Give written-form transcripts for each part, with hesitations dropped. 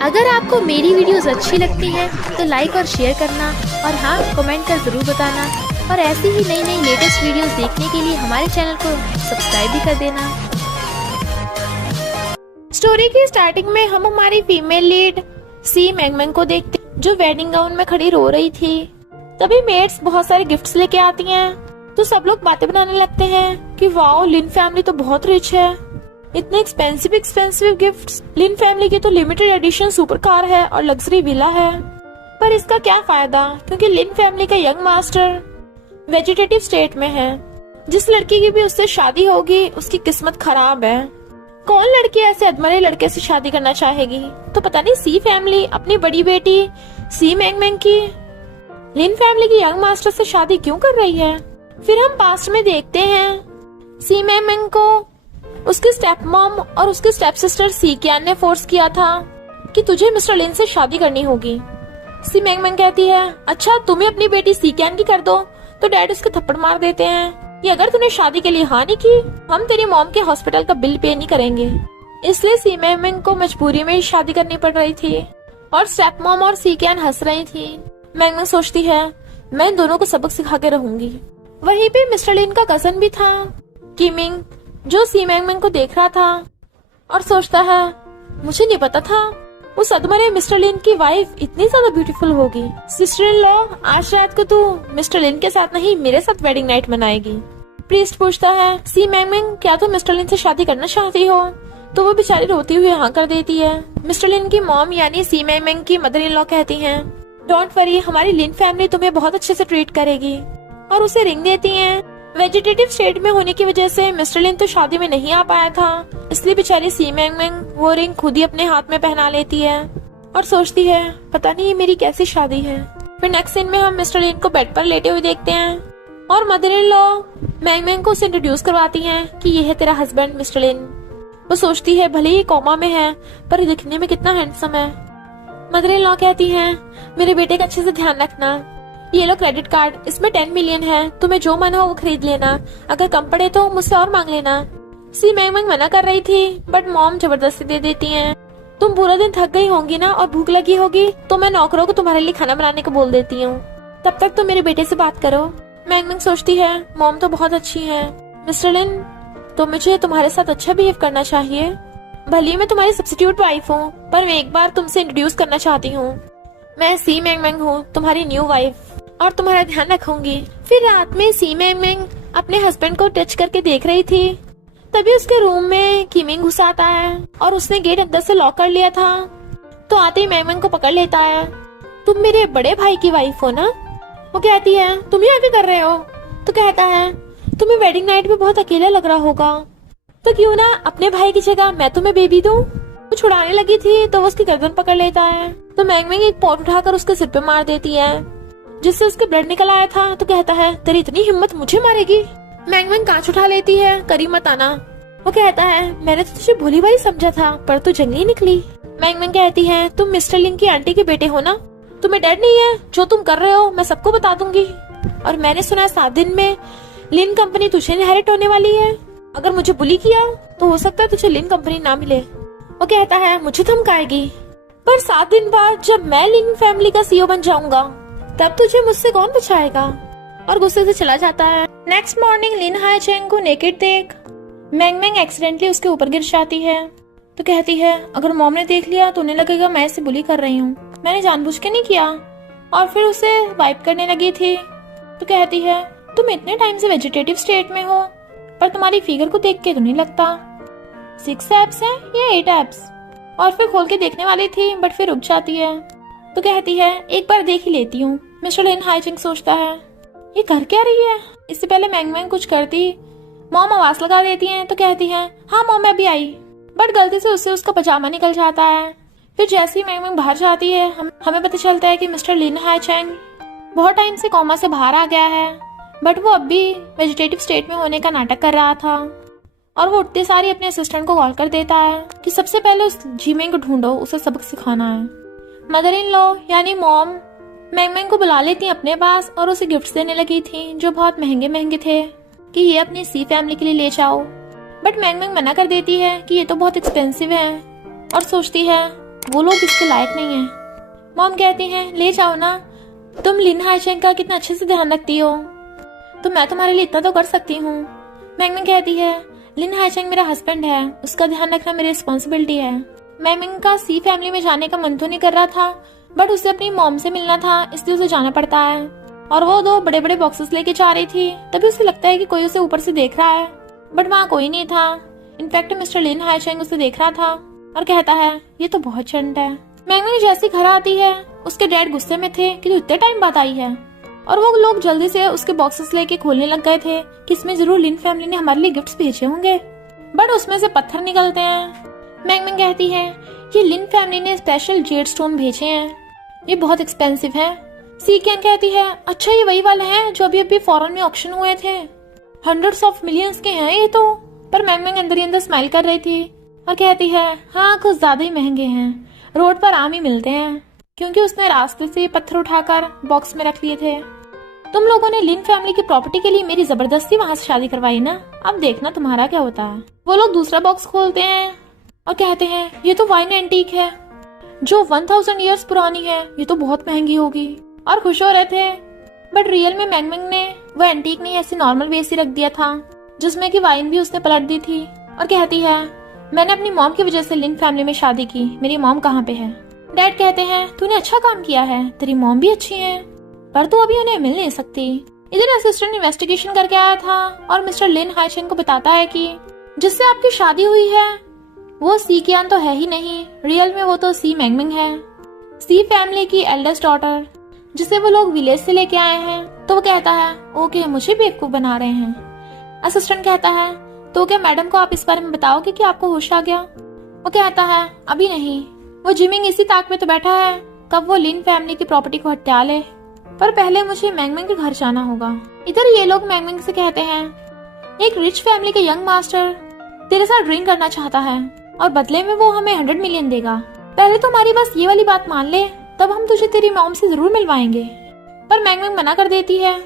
अगर आपको मेरी वीडियोस अच्छी लगती है तो लाइक और शेयर करना, और हाँ, कमेंट कर जरूर बताना। और ऐसी ही नई नई लेटेस्ट वीडियोस देखने के लिए हमारे चैनल को सब्सक्राइब भी कर देना। स्टोरी की स्टार्टिंग में हम हमारी फीमेल लीड सी मैंगमैंग को देखते, जो वेडिंग गाउन में खड़ी रो रही थी। तभी मेड्स बहुत सारे गिफ्ट्स लेके आती हैं, तो सब लोग बातें बनाने लगते हैं कि वाओ, लिन फैमिली तो बहुत रिच है, इतने एक्सपेंसिव गिफ्ट्स। लिन फैमिली की तो लिमिटेड एडिशन सुपर कार है और लग्जरी विला है। पर इसका क्या फायदा, क्योंकि लिन फैमिली का यंग मास्टर वेजिटेटिव स्टेट में है। जिस लड़की की भी उससे शादी होगी उसकी किस्मत खराब है। कौन लड़की ऐसे अधमरे लड़के से शादी करना चाहेगी? तो पता नहीं सी फैमिली अपनी बड़ी बेटी सी मैंगमैंग की लिन फैमिली की यंग मास्टर से शादी क्यों कर रही है। फिर हम पास्ट में देखते हैं सी मैंगमैंग को उसके स्टेप मॉम और उसके स्टेप सिस्टर सी क्यान ने फोर्स किया था कि तुझे मिस्टर लिन से शादी करनी होगी। सी मैंगमैंग कहती है, अच्छा तुम्हें अपनी बेटी सी क्यान की कर दो। तो डैड उसके थप्पड़ मार देते हैं कि अगर तूने शादी के लिए हाँ नहीं की, हम तेरी मॉम के हॉस्पिटल का बिल पे नहीं करेंगे। इसलिए सी मैंगमैंग को मजबूरी में शादी करनी पड़ रही थी और स्टेप मॉम और सी क्यान हंस रही थी। मैंगमैंग सोचती है, मैं इन दोनों को सबक सिखा के रहूंगी। वहीं पे मिस्टर लिन का कजन भी था किमिंग, जो सी मैंगमैंग को देख रहा था और सोचता है, मुझे नहीं पता था उस अधमरे मिस्टर लिन की वाइफ इतनी ज्यादा ब्यूटीफुल होगी। सिस्टर इन लॉ, आज रात को तू मिस्टर लिन के साथ नहीं मेरे साथ वेडिंग नाइट मनाएगी। प्रीस्ट पूछता है, सी मैंगमैंग क्या तुम मिस्टर लिन से शादी करना चाहती हो? तो वो बेचारी रोती हुई हाँ कर देती है। मिस्टर लिन की मॉम यानी सी मैंगमैंग की मदर इन लॉ कहती है, डोंट वरी, हमारी लिन फैमिली तुम्हें बहुत अच्छे से ट्रीट करेगी, और उसे रिंग देती है। वेजिटेटिव स्टेट में होने की वजह से मिस्टर लिन तो शादी में नहीं आ पाया था, इसलिए बेचारी सी मैंगमैंग वो रिंग खुद ही अपने हाथ में पहना लेती है और सोचती है, पता नहीं ये मेरी कैसी शादी है। फिर नेक्स्ट सीन में हम मिस्टर लिन को बेड पर लेटे हुए देखते हैं और मदर इन लॉ मैंगमैंग को उसे इंट्रोड्यूस करवाती हैं कि ये है तेरा हस्बैंड मिस्टर लिन। वो सोचती है, भले ही कोमा में है पर दिखने में कितना हैंडसम है। मदर इन लॉ कहती है, मेरे बेटे का अच्छे से ध्यान रखना, ये लो क्रेडिट कार्ड, इसमें 10 मिलियन है, तुम्हें जो मन हो वो खरीद लेना, अगर कम पड़े तो मुझसे और मांग लेना। सी मैंगमैंग मना कर रही थी बट मॉम जबरदस्ती दे देती हैं। तुम पूरा दिन थक गई होंगी ना और भूख लगी होगी, तो मैं नौकरों को तुम्हारे लिए खाना बनाने को बोल देती हूँ, तब तक तुम मेरे बेटे से बात करो। मैंगमैंग सोचती है, मॉम तो बहुत अच्छी है, मिस्टर लिन तो मुझे तुम्हारे साथ अच्छा बिहेव करना चाहिए। भले मैं तुम्हारी सब्स्टिट्यूट वाइफ हूँ, पर मैं एक बार तुमसे इंट्रोड्यूस करना चाहती हूँ। मैं सी मैंगमैंग हूँ, तुम्हारी न्यू वाइफ, और तुम्हारा ध्यान रखूंगी। फिर रात में सी मैंगमैंग अपने हस्बैंड को टच करके देख रही थी, तभी उसके रूम में किमिंग घुस आता है और उसने गेट अंदर से लॉक कर लिया था। तो आते ही मैंगमैंग को पकड़ लेता है, तुम मेरे बड़े भाई की वाइफ हो ना? वो कहती है, तुम ही आगे कर रहे हो? तो कहता है, तुम्हें वेडिंग नाइट में बहुत अकेला लग रहा होगा, तो क्यों ना अपने भाई की जगह मैं तुम्हें बेबी दूं। वो छुड़ाने लगी थी तो वो उसकी गर्दन पकड़ लेता है, तो मैंगमैंग एक पॉट उठाकर उसके सिर पे मार देती है, जिससे उसके ब्लड निकल आया था। तो कहता है, तेरी इतनी हिम्मत मुझे मारेगी? मैंगमैंग कांच उठा लेती है, करीब मत आना। वो कहता है, मैंने तो तुझे भोली भाली समझा था, पर तू जंगली निकली। मैंगमैंग कहती है, तुम मिस्टर लिन की आंटी के बेटे हो ना, तुम्हें डर नहीं है? जो तुम कर रहे हो मैं सबको बता दूंगी, और मैंने सुना 7 दिन में लिन कंपनी तुझे इनहेरिट होने वाली है। अगर मुझे बुली किया तो हो सकता है तुझे लिन कंपनी ना मिले। वो कहता है, मुझे धमकाएगी, पर 7 दिन बाद जब मैं लिन फैमिली का सीईओ बन जाऊंगा तब तुझे मुझसे कौन बचाएगा, और गुस्से से चला जाता है। नेक्स्ट मॉर्निंग लिन हाईचैंग को नेकेड देख मैंगमैंग एक्सीडेंटली उसके ऊपर गिर जाती है। तो कहती है, अगर मॉम ने देख लिया तो उन्हें लगेगा मैं इसे बुली कर रही हूँ, मैंने जानबूझ के नहीं किया। और फिर उसे वाइप करने लगी थी। तो कहती है, तुम इतने टाइम से वेजिटेटिव स्टेट में हो, पर तुम्हारी फिगर को देख के तो नहीं लगता 6 एब्स है या 8 एब्स। और फिर खोल के देखने वाली थी बट फिर रुक जाती है। तो कहती है, एक बार देख ही लेती हूँ। मिस्टर लिन हाईचैंग सोचता है, ये कर क्या रही है? इससे पहले मैंगमैंग कुछ करती, मॉम आवाज लगा देती हैं। तो कहती है, हाँ मॉम मैं भी आई, बट गलती से उससे उसका पजामा निकल जाता है। फिर जैसे ही मैंगमैंग बाहर जाती है हमें पता चलता है कि मिस्टर लिन हाईचैंग बहुत टाइम से कोमा से बाहर आ गया है, बट वो अब भी वेजिटेटिव स्टेट में होने का नाटक कर रहा था। और वो उठते सारी अपने असिस्टेंट को कॉल कर देता है कि सबसे पहले उस जीमेंग को ढूंढो, उसे सबक सिखाना है। मदर इन लॉ यानी मॉम मैंगमैंग को बुला लेती अपने पास और उसे गिफ्ट्स देने लगी थी जो बहुत महंगे महंगे थे कि ये अपनी सी फैमिली के लिए ले जाओ। बट मैंगमैंग मना कर देती है कि ये तो बहुत एक्सपेंसिव है और सोचती है वो लोग इसके लायक नहीं है। मॉम कहती हैं ले जाओ ना, तुम लिन हाइचेंग का कितना अच्छे से ध्यान रखती हो, तो मैं तुम्हारे लिए इतना तो कर सकती हूँ। मैंगमिंग कहती है लिन हाइचेंग मेरा हस्बैंड है, उसका ध्यान रखना मेरी रिस्पॉन्सिबिलिटी है। मैंगमिंग का सी फैमिली में जाने का मन तो नहीं कर रहा था, बट उसे अपनी मॉम से मिलना था, इसलिए उसे जाना पड़ता है। और वो 2 बड़े बड़े बॉक्सेस लेके जा रही थी, तभी उसे लगता है कि कोई उसे ऊपर से देख रहा है, बट वहाँ कोई नहीं था। इनफैक्ट मिस्टर लिन हाइचेंग उसे देख रहा था और कहता है ये तो बहुत चंट है। मैंगमिंग जैसी घर आती है, उसके डैड गुस्से में थे कि तू इतने टाइम बाद आई है, और वो लोग जल्दी से उसके बॉक्सेस लेके खोलने लग गए थे कि इसमें जरूर लिन फैमिली ने हमारे लिए गिफ्ट्स भेजे होंगे, बट उसमें से पत्थर निकलते हैं। मैंगमिंग कहती है ये लिन फैमिली ने स्पेशल जेड स्टोन भेजे हैं, ये बहुत एक्सपेंसिव है। सीकेन कहती है अच्छा ये वही वाले हैं जो अभी अभी फॉरेन में ऑक्शन हुए थे, हंड्रेड्स ऑफ मिलियंस के हैं ये तो। पर मैंगमिंग अंदर ही अंदर स्माइल कर रही थी और कहती है हाँ कुछ ज्यादा ही महंगे हैं, रोड पर आम ही मिलते हैं, क्योंकि उसने रास्ते से पत्थर उठाकर बॉक्स में रख लिए थे। तुम लोगों ने लिन फैमिली की प्रॉपर्टी के लिए मेरी जबरदस्ती वहां से शादी करवाई ना, अब देखना तुम्हारा क्या होता है। वो लोग दूसरा बॉक्स खोलते हैं और कहते हैं ये तो वाइन एंटीक है जो 1000 ईयर्स पुरानी है, ये तो बहुत महंगी होगी, और खुश हो रहे थे। बट रियल में मैंगमिंग ने वो एंटीक नहीं ऐसी नॉर्मल वेस ही रख दिया था, जिसमें की वाइन भी उसने पलट दी थी, और कहती है मैंने अपनी मॉम की वजह से लिन फैमिली में शादी की, मेरी मॉम कहाँ पे है। डैड कहते हैं तूने अच्छा काम किया है, तेरी मॉम भी अच्छी है, पर तू अभी उन्हें मिल नहीं सकती। इधर असिस्टेंट इन्वेस्टिगेशन करके आया था और मिस्टर लिन हाइचेंग को बताता है कि जिससे आपकी शादी हुई है वो सी कियान तो है ही नहीं, रियल में वो तो सी मैंगमिंग है, सी फैमिली की एल्डेस्ट डॉटर, जिसे वो लोग विलेज से लेके आए हैं। तो वो कहता है ओके मुझे बेवकूफ बना रहे हैं। असिस्टेंट कहता है तो क्या मैडम को आप इस बारे में बताओगे कि आपको होश आ गया। वो कहता है अभी नहीं, वो जिमिंग इसी ताक में तो बैठा है कब वो लिन फैमिली की प्रॉपर्टी को हत्या ले, पर पहले मुझे मैंगमिंग के घर जाना होगा। इधर ये लोग मैंगमिंग से कहते हैं एक रिच फैमिली के यंग मास्टर तेरे साथ ड्रिंक करना चाहता है और बदले में वो हमें 100 मिलियन देगा, पहले तो हमारी बस ये वाली बात मान ले, तब हम तुझे तेरी मॉम से जरूर मिलवाएंगे। पर मैंगमिंग मना कर देती है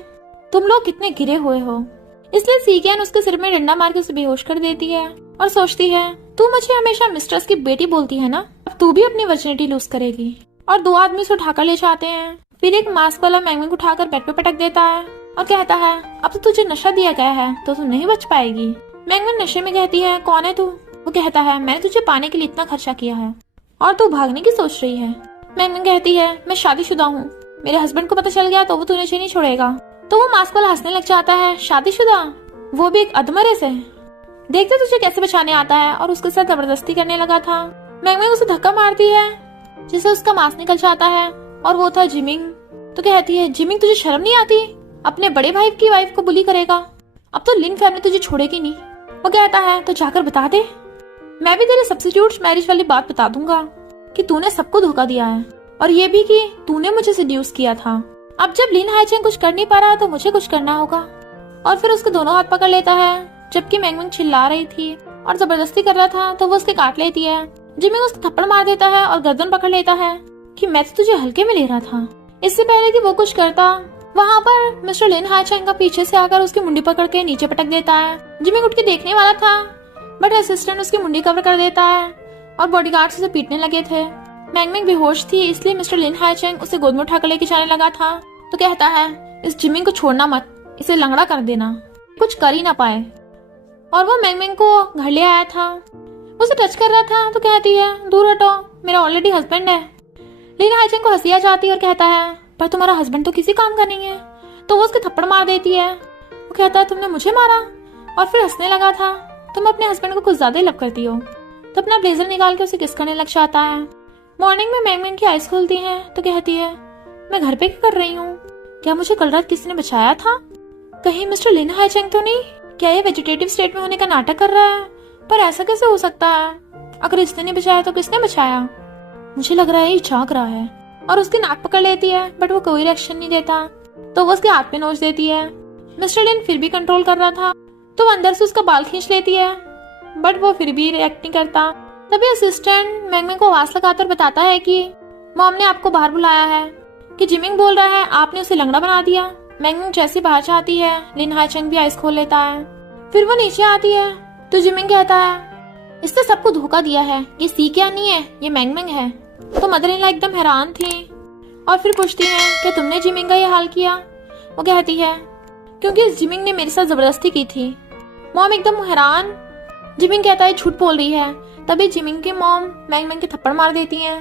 तुम लोग कितने गिरे हुए हो, इसलिए सीकेन उसके सिर में डंडा मार के उसे बेहोश कर देती है और सोचती है तू मुझे हमेशा मिस्ट्रेस की बेटी बोलती है ना, अब तू भी अपनी वर्जिनिटी लूज करेगी। और 2 आदमी उसे उठाकर ले जाते हैं, फिर एक मास्क वाला मैंगमिंग उठाकर बेड पे पटक देता है और कहता है अब तो तुझे नशा दिया गया है तो तू नहीं बच पाएगी। मैंगमिंग नशे में कहती है कौन है तू। वो कहता है मैंने तुझे पाने के लिए इतना खर्चा किया है और तू भागने की सोच रही है। मैंगमिंग कहती है मैं शादीशुदा हूँ, मेरे हस्बैंड को पता चल गया तो वो तुझे नहीं छोड़ेगा। तो वो मास्क वाला हंसने लग जाता है शादीशुदा, वो भी एक अधमरे से, देखते तुझे कैसे बचाने आता है, और उसके साथ जबरदस्ती करने लगा था। मैंगमिंग उसे धक्का मारती है जिससे उसका मास्क निकल जाता है और वो था जिमिंग। तो कहती है जिमिंग तुझे शर्म नहीं आती, अपने बड़े भाई की वाइफ को बुली करेगा, अब तो लिन फैमिली तुझे छोड़ेगी नहीं। वो कहता है तो जाकर बता दे, मैं भी तेरे सब्स्टिट्यूट मैरिज वाली बात बता दूंगा कि तूने सबको धोखा दिया है और ये भी कि तूने मुझे सेड्यूस किया था। अब जब लिन हाइचेंग कुछ कर नहीं पा रहा तो मुझे कुछ करना होगा। और फिर उसके दोनों हाथ पकड़ लेता है, जबकि मैंगमिंग चिल्ला रही थी और जबरदस्ती कर रहा था तो वो उसके काट लेती है। जिमिंग उसको थप्पड़ मार देता है और गर्दन पकड़ लेता है कि मैं तो तुझे हल्के में ले रहा था। इससे पहले कि वो कुछ करता, वहाँ पर मिस्टर लिन हाइचेंग का पीछे से आकर उसकी मुंडी पकड़ के नीचे पटक देता है। जिमिंग उठ के देखने वाला था, बट असिस्टेंट उसकी मुंडी कवर कर देता है और बॉडीगार्ड्स उसे पीटने लगे थे। मैंगमिंग बेहोश थी, इसलिए मिस्टर लिन हाइचेंग उसे गोद में उठाकर लेके जाने लगा था। तो कहता है इस जिमिंग को छोड़ना मत, इसे लंगड़ा कर देना, कुछ कर ही ना पाए। और वो मैंगमिंग को घर ले आया था, उसे टच कर रहा था तो कहती है दूर हटो, मेरा ऑलरेडी हस्बैंड है। लिन हाइचेंग को हंसी आ जाती है और कहता है पर तुम्हारा हस्बैंड तो किसी काम का नहीं है। तो वो उसके थप्पड़ मार देती है। वो कहता है तुमने मुझे मारा, और फिर हंसने लगा था, तुम अपने हस्बैंड को कुछ ज्यादा ही लव करती हो। तो अपना ब्लेजर निकाल के उसे किस करने लग जाता है। मॉर्निंग में मैंगमिंग की आइज खुलती है तो कहती है मैं घर पे क्या कर रही हूँ, क्या मुझे कल रात किसी ने बचाया था, कहीं मिस्टर लिन हाइचेंग तो नहीं, क्या ये वेजिटेटिव स्टेट में होने का नाटक कर रहा है। पर ऐसा कैसे हो सकता है, अगर इसने नहीं बचाया तो किसने बचाया, मुझे लग रहा है ये जाग रहा है। और उसकी नाक पकड़ लेती है, बट वो कोई रिएक्शन नहीं देता, तो वो उसके हाथ पे नोच देती है। मिस्टर लिन फिर भी कंट्रोल कर रहा था, तो वो अंदर से उसका बाल खींच लेती है, बट वो फिर भी रिएक्ट नहीं करता। तभी असिस्टेंट मैंगमिंग को आवाज लगाकर बताता है कि मॉम ने आपको बाहर बुलाया है, कि जिमिंग बोल रहा है आपने उसे लंगड़ा बना दिया। मैंगमिंग जैसे बाहर जाती है, लिन हाइचेंग भी आइस खोल लेता है। फिर वो नीचे आती है तो जिमिंग कहता है इसने सबको धोखा दिया है, ये सी क्या नहीं है, ये मैंगमिंग है। तो मदर इन लॉ एकदम हैरान थी और फिर पूछती है कि तुमने जिमिंग का ये हाल किया। वो कहती है क्योंकि इस जिमिंग ने मेरे साथ जबरदस्ती की थी। मॉम एकदम हैरान। जिमिंग कहता है झूठ बोल रही है। तभी जिमिंग की मॉम मैंग मैंग के थप्पड़ मार देती है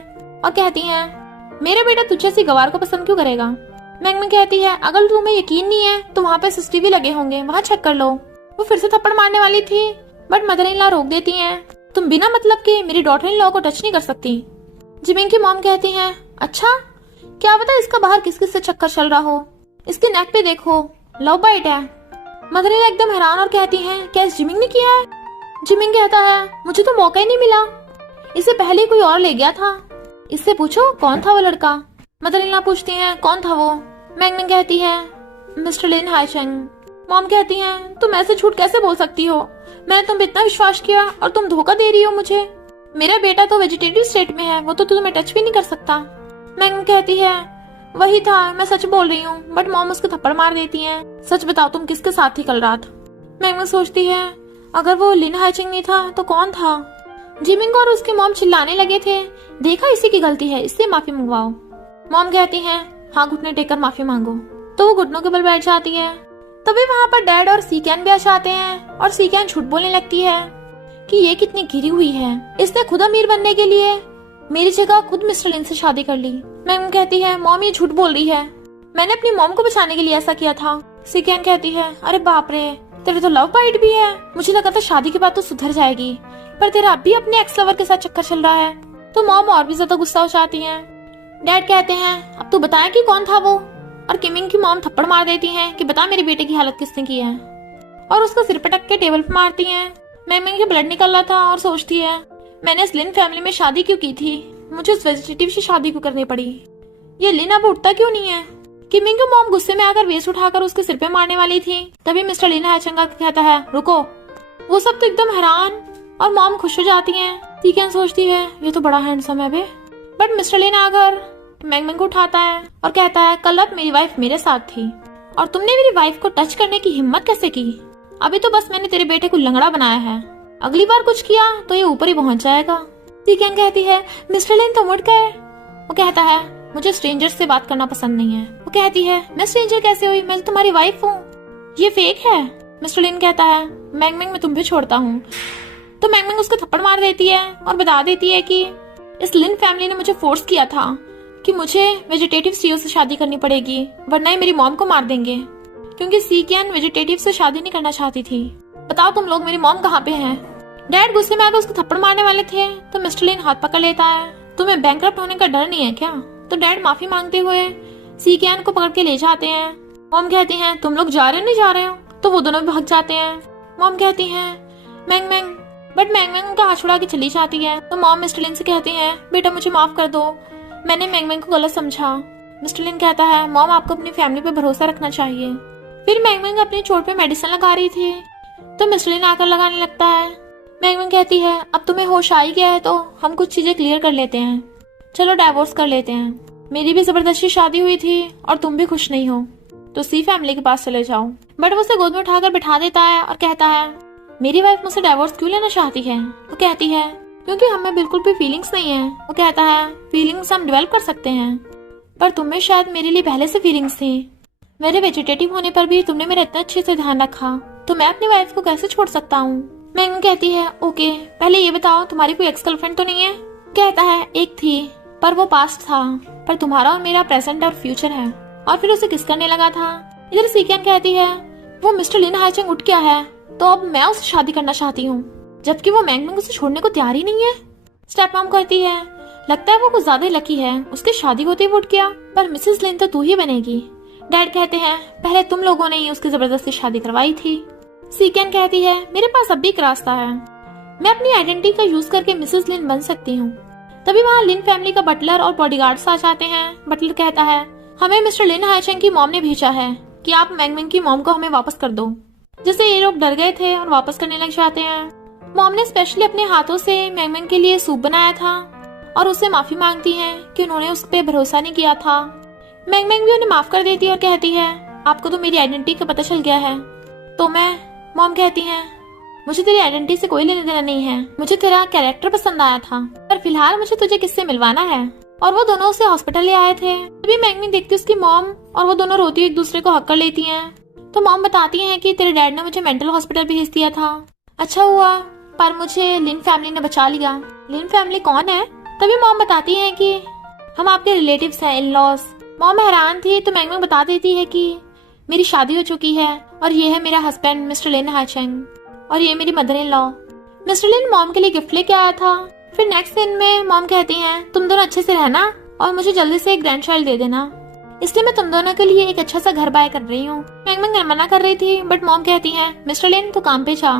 और कहती है मेरा बेटा तुझे ऐसी गवार को पसंद क्यों करेगा। मैंग मैंग कहती है अगर तुम्हें यकीन नहीं है तो वहाँ पे सीसीटीवी लगे होंगे, वहाँ चेक कर लो। वो फिर से थप्पड़ मारने वाली थी बट मदर इन लॉ रोक देती है। तुम बिना मतलब के मेरी डॉटर इन लॉ को टच नहीं कर सकती। जिमिंग की मॉम कहती है अच्छा, क्या पता इसका बाहर किस किस से चक्कर चल रहा हो, इसके नेक पे देखो लव बाइट है। मदर इन लॉ एकदम हैरान और कहती है क्या इस जिमिंग ने किया है। जिमिंग कहता है मुझे तो मौका ही नहीं मिला, इससे पहले कोई और ले गया था, इससे पूछो कौन था वो लड़का। मदर इन लॉ पूछती है कौन था वो। मैंग मैंग कहती है मिस्टर लिन हाइचेंग। मॉम कहती है तुम ऐसे झूठ कैसे बोल सकती हो, मैंने तुम पे इतना विश्वास किया और तुम धोखा दे रही हो मुझे। मेरा बेटा तो वेजिटेटिव स्टेट में है, वो तो तुम्हें टच भी नहीं कर सकता। मैंग कहती है वही था, मैं सच बोल रही हूँ। बट मॉम उसको थप्पड़ मार देती है। सच बताओ तुम किसके साथ थी कल रात। मैंग सोचती है अगर वो लिन हाइचिंग नहीं था तो कौन था। जिमिंग और उसकी मॉम चिल्लाने लगे थे देखा इसी की गलती है, इससे माफी मंगवाओ। मॉम कहती है हाँ घुटने टेक कर माफी मांगो। तो वो घुटनों के बल बैठ जाती है। तभी वहाँ पर डैड और सीकैन भी आ जाते हैं और सीकैन झूठ बोलने लगती है कि ये कितनी गिरी हुई है, इसने खुद अमीर बनने के लिए मेरी जगह खुद मिस्टर लिन से शादी कर ली। मैम कहती है मॉम ये झूठ बोल रही है, मैंने अपनी मॉम को बचाने के लिए ऐसा किया था। सीकैन कहती है अरे बाप रे, तेरे तो लव बाइट भी है, मुझे लगा था शादी के बाद तो सुधर जाएगी, पर तेरा अब भी अपने एक्स लवर के साथ चक्कर चल रहा है। तो मॉम और भी ज्यादा गुस्सा हो जाती है। डैड कहते हैं अब तू बताया कि कौन था वो। और किमिंग की मॉम थप्पड़ मार देती है कि बता मेरे बेटे की हालत किसने की है, और उसका सिर पटक के टेबल पे मारती है। मैंग के ब्लड निकल रहा था और सोचती है मैंने इस लिन फैमिली में शादी क्यों की थी, मुझे उस वेजिटेटिव से शादी क्यों करनी पड़ी, ये लिन अब उठता क्यों नहीं है। किमिंग की मॉम गुस्से में आकर वेस्ट उठाकर उसके सिर पे मारने वाली थी। तभी मिस्टर लिन हाइचंगा कहता है रुको। वो सब तो एकदम हैरान और मॉम खुश हो जाती है। सीकैन सोचती है ये तो बड़ा हैंडसम है बे। बट मिस्टर लिन आकर मैंग को उठाता है और कहता है कल रात मेरी वाइफ मेरे साथ थी और तुमने मेरी वाइफ को टच करने की हिम्मत कैसे की। अभी तो बस मैंने तेरे बेटे को लंगड़ा बनाया है, अगली बार कुछ किया तो ये ऊपर ही पहुंच जाएगा। सीकैन कहती है मिस्टर लिन तुम उठ गए। वो कहता है मुझे स्ट्रेंजर से बात करना पसंद नहीं है। वो कहती है मैं स्ट्रेंजर कैसे हुई, मैं तो तुम्हारी वाइफ हूँ, ये फेक है। मिस्टर लिन कहता है मैंग मैं तुम्हें छोड़ता हूँ। तो मैंग उसको थप्पड़ मार देती है और बता देती है कि इस लिन फैमिली ने मुझे फोर्स किया था कि मुझे वेजिटेटिव सीओ से शादी करनी पड़ेगी, वरना ही मेरी मॉम को मार देंगे, क्योंकि सीकैन वेजिटेटिव से शादी नहीं करना चाहती थी। बताओ तुम लोग मेरी मॉम कहाँ पे है। डैड गुस्से में आकर उसको थप्पड़ मारने वाले थे तो मिस्टर लिन हाथ पकड़ लेता है। तुम्हें बैंकरप्ट होने का डर नहीं है क्या। तो डैड माफी मांगते हुए सीकैन को पकड़ के ले जाते हैं। मॉम कहती है तुम लोग जा रहे हो नहीं जा रहे हो। तो वो दोनों भी भाग जाते हैं। मॉम कहती है मैंग बट मैंग उनका हाथ छुड़ा के चली जाती है। तो मॉम मिस्टर लिन से कहती है बेटा मुझे माफ कर दो, मैंने मैंग को गलत समझा। मिस्टर लिन कहता है मॉम आपको अपनी फैमिली पे भरोसा रखना चाहिए। फिर मैंग अपनी चोट पे मेडिसिन लगा रही थी तो मिस्टर लिन आकर लगाने लगता है। मैंग कहती है अब तुम्हें होश आ ही गया है तो हम कुछ चीजें क्लियर कर लेते हैं, चलो डाइवोर्स कर लेते हैं। मेरी भी जबरदस्ती शादी हुई थी और तुम भी खुश नहीं हो तो सी फैमिली के पास चले जाओ। बट वो उसे गोद में उठाकर बिठा देता है और कहता है मेरी वाइफ मुझसे डाइवोर्स क्यों लेना चाहती है। वो कहती है क्योंकि हमें बिल्कुल भी फीलिंग्स नहीं है। वो कहता है फीलिंग्स हम डेवलप कर सकते हैं, पर तुम्हें शायद मेरे लिए पहले से फीलिंग्स थी। मेरे वेजिटेटिव होने पर भी तुमने मेरा इतना अच्छे से ध्यान रखा, तो मैं अपनी वाइफ को कैसे छोड़ सकता हूँ। मैंग कहती है ओके पहले ये बताओ तुम्हारी कोई एक्स गर्लफ्रेंड तो नहीं है। कहता है एक थी पर वो पास्ट था, पर तुम्हारा और मेरा प्रेजेंट और फ्यूचर है। और फिर उसे किस करने लगा था। इधर सीकैन कहती है वो मिस्टर लिन हाइचंग उठ गया है तो अब मैं उससे शादी करना चाहती हूँ, जबकि वो मैंग उसे छोड़ने को तैयार ही नहीं है। स्टेप मॉम कहती है लगता है वो कुछ ज्यादा लकी है, उसकी शादी होते ही उठ गया, पर मिसेस लिन तो तू ही बनेगी। डैड कहते हैं पहले तुम लोगों ने ही उसकी जबरदस्ती शादी करवाई थी। सीकैन कहती है मेरे पास अब भी एक रास्ता है, मैं अपनी आइडेंटिटी का यूज करके मिसेस लिन बन सकती हूँ। तभी वहाँ लिन फैमिली का बटलर और बॉडीगार्ड्स आ जाते हैं। बटलर कहता है हमें मिस्टर लिन हाइचंग की मॉम ने भेजा है कि आप मैंग की मॉम को हमें वापस कर दो। जिससे ये लोग डर गए थे और वापस करने लग जाते हैं। मॉम ने स्पेशली अपने हाथों से मैंग के लिए सूप बनाया था और उससे माफी मांगती है कि उन्होंने उस पर भरोसा नहीं किया था। मैंग भी उन्हें माफ कर देती है और कहती है आपको तो मेरी आइडेंटिटी का पता चल गया है तो मैं। मॉम कहती है मुझे तेरी आइडेंटिटी से कोई लेना देना नहीं है, मुझे तेरा कैरेक्टर पसंद आया था, पर फिलहाल मुझे तुझे किससे मिलवाना है। और वो दोनों उसे हॉस्पिटल ले आए थे। तभी मैंगमिंग देखती उसकी मॉम और वो दोनों रोती एक दूसरे को हक कर लेती हैं। तो मॉम बताती हैं कि तेरे डैड ने मुझे मेंटल हॉस्पिटल भेज दिया था, अच्छा हुआ पर मुझे लिन फैमिली ने बचा लिया। लिन फैमिली कौन है? तभी मॉम बताती है कि हम आपके रिलेटिव्स हैं, इन लॉस। मॉम हैरान थी तो मैंगमिंग बता देती है कि मेरी शादी हो चुकी है और ये है मेरा हस्बैंड मिस्टर लिन हाइचेंग और ये मेरी mother in law. Mister Lin mom के लिए गिफ्ट लेके आया था। फिर नेक्स्ट दिन में मॉम कहती हैं तुम दोनों अच्छे से रहना और मुझे जल्दी से एक ग्रैंड चाइल्ड दे देना, इसलिए मैं तुम दोनों के लिए एक अच्छा सा घर बाय कर रही हूँ। मैंगमिंग मना कर रही थी बट मॉम कहती है मिस्टर लिन तू काम पे जा,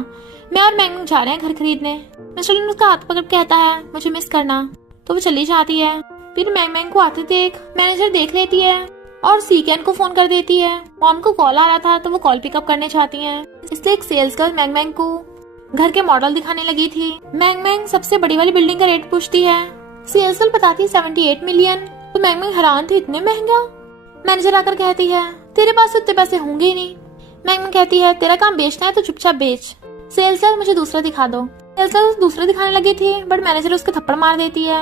मैं और मैंगमिंग जा रहे हैं घर खरीदने। मिस्टर लिन उसका हाथ पकड़ कहता है मुझे मिस करना, तो वो चली जाती है। फिर मैंगमिंग को आते देख मैनेजर देख लेती है और सीकेन को फोन कर देती है। मॉम को कॉल आ रहा था तो वो कॉल पिकअप करने चाहती हैं, इसलिए एक सेल्स गर्ल मैंगमिंग को घर के मॉडल दिखाने लगी थी। मैंगमिंग सबसे बड़ी वाली बिल्डिंग का रेट पूछती है। सेल्स गर्ल बताती है 78 मिलियन। तो मैंगमिंग हैरान थी इतने महंगा। मैनेजर आकर कहती है तेरे पास इतने पैसे होंगे ही नहीं। मैंगमिंग कहती है तेरा काम बेचना है तो चुपचाप बेच। सेल्स गर्ल मुझे दूसरा दिखा दो। सेल्स गर्ल दूसरा दिखाने लगी थी बट मैनेजर उसके थप्पड़ मार देती है।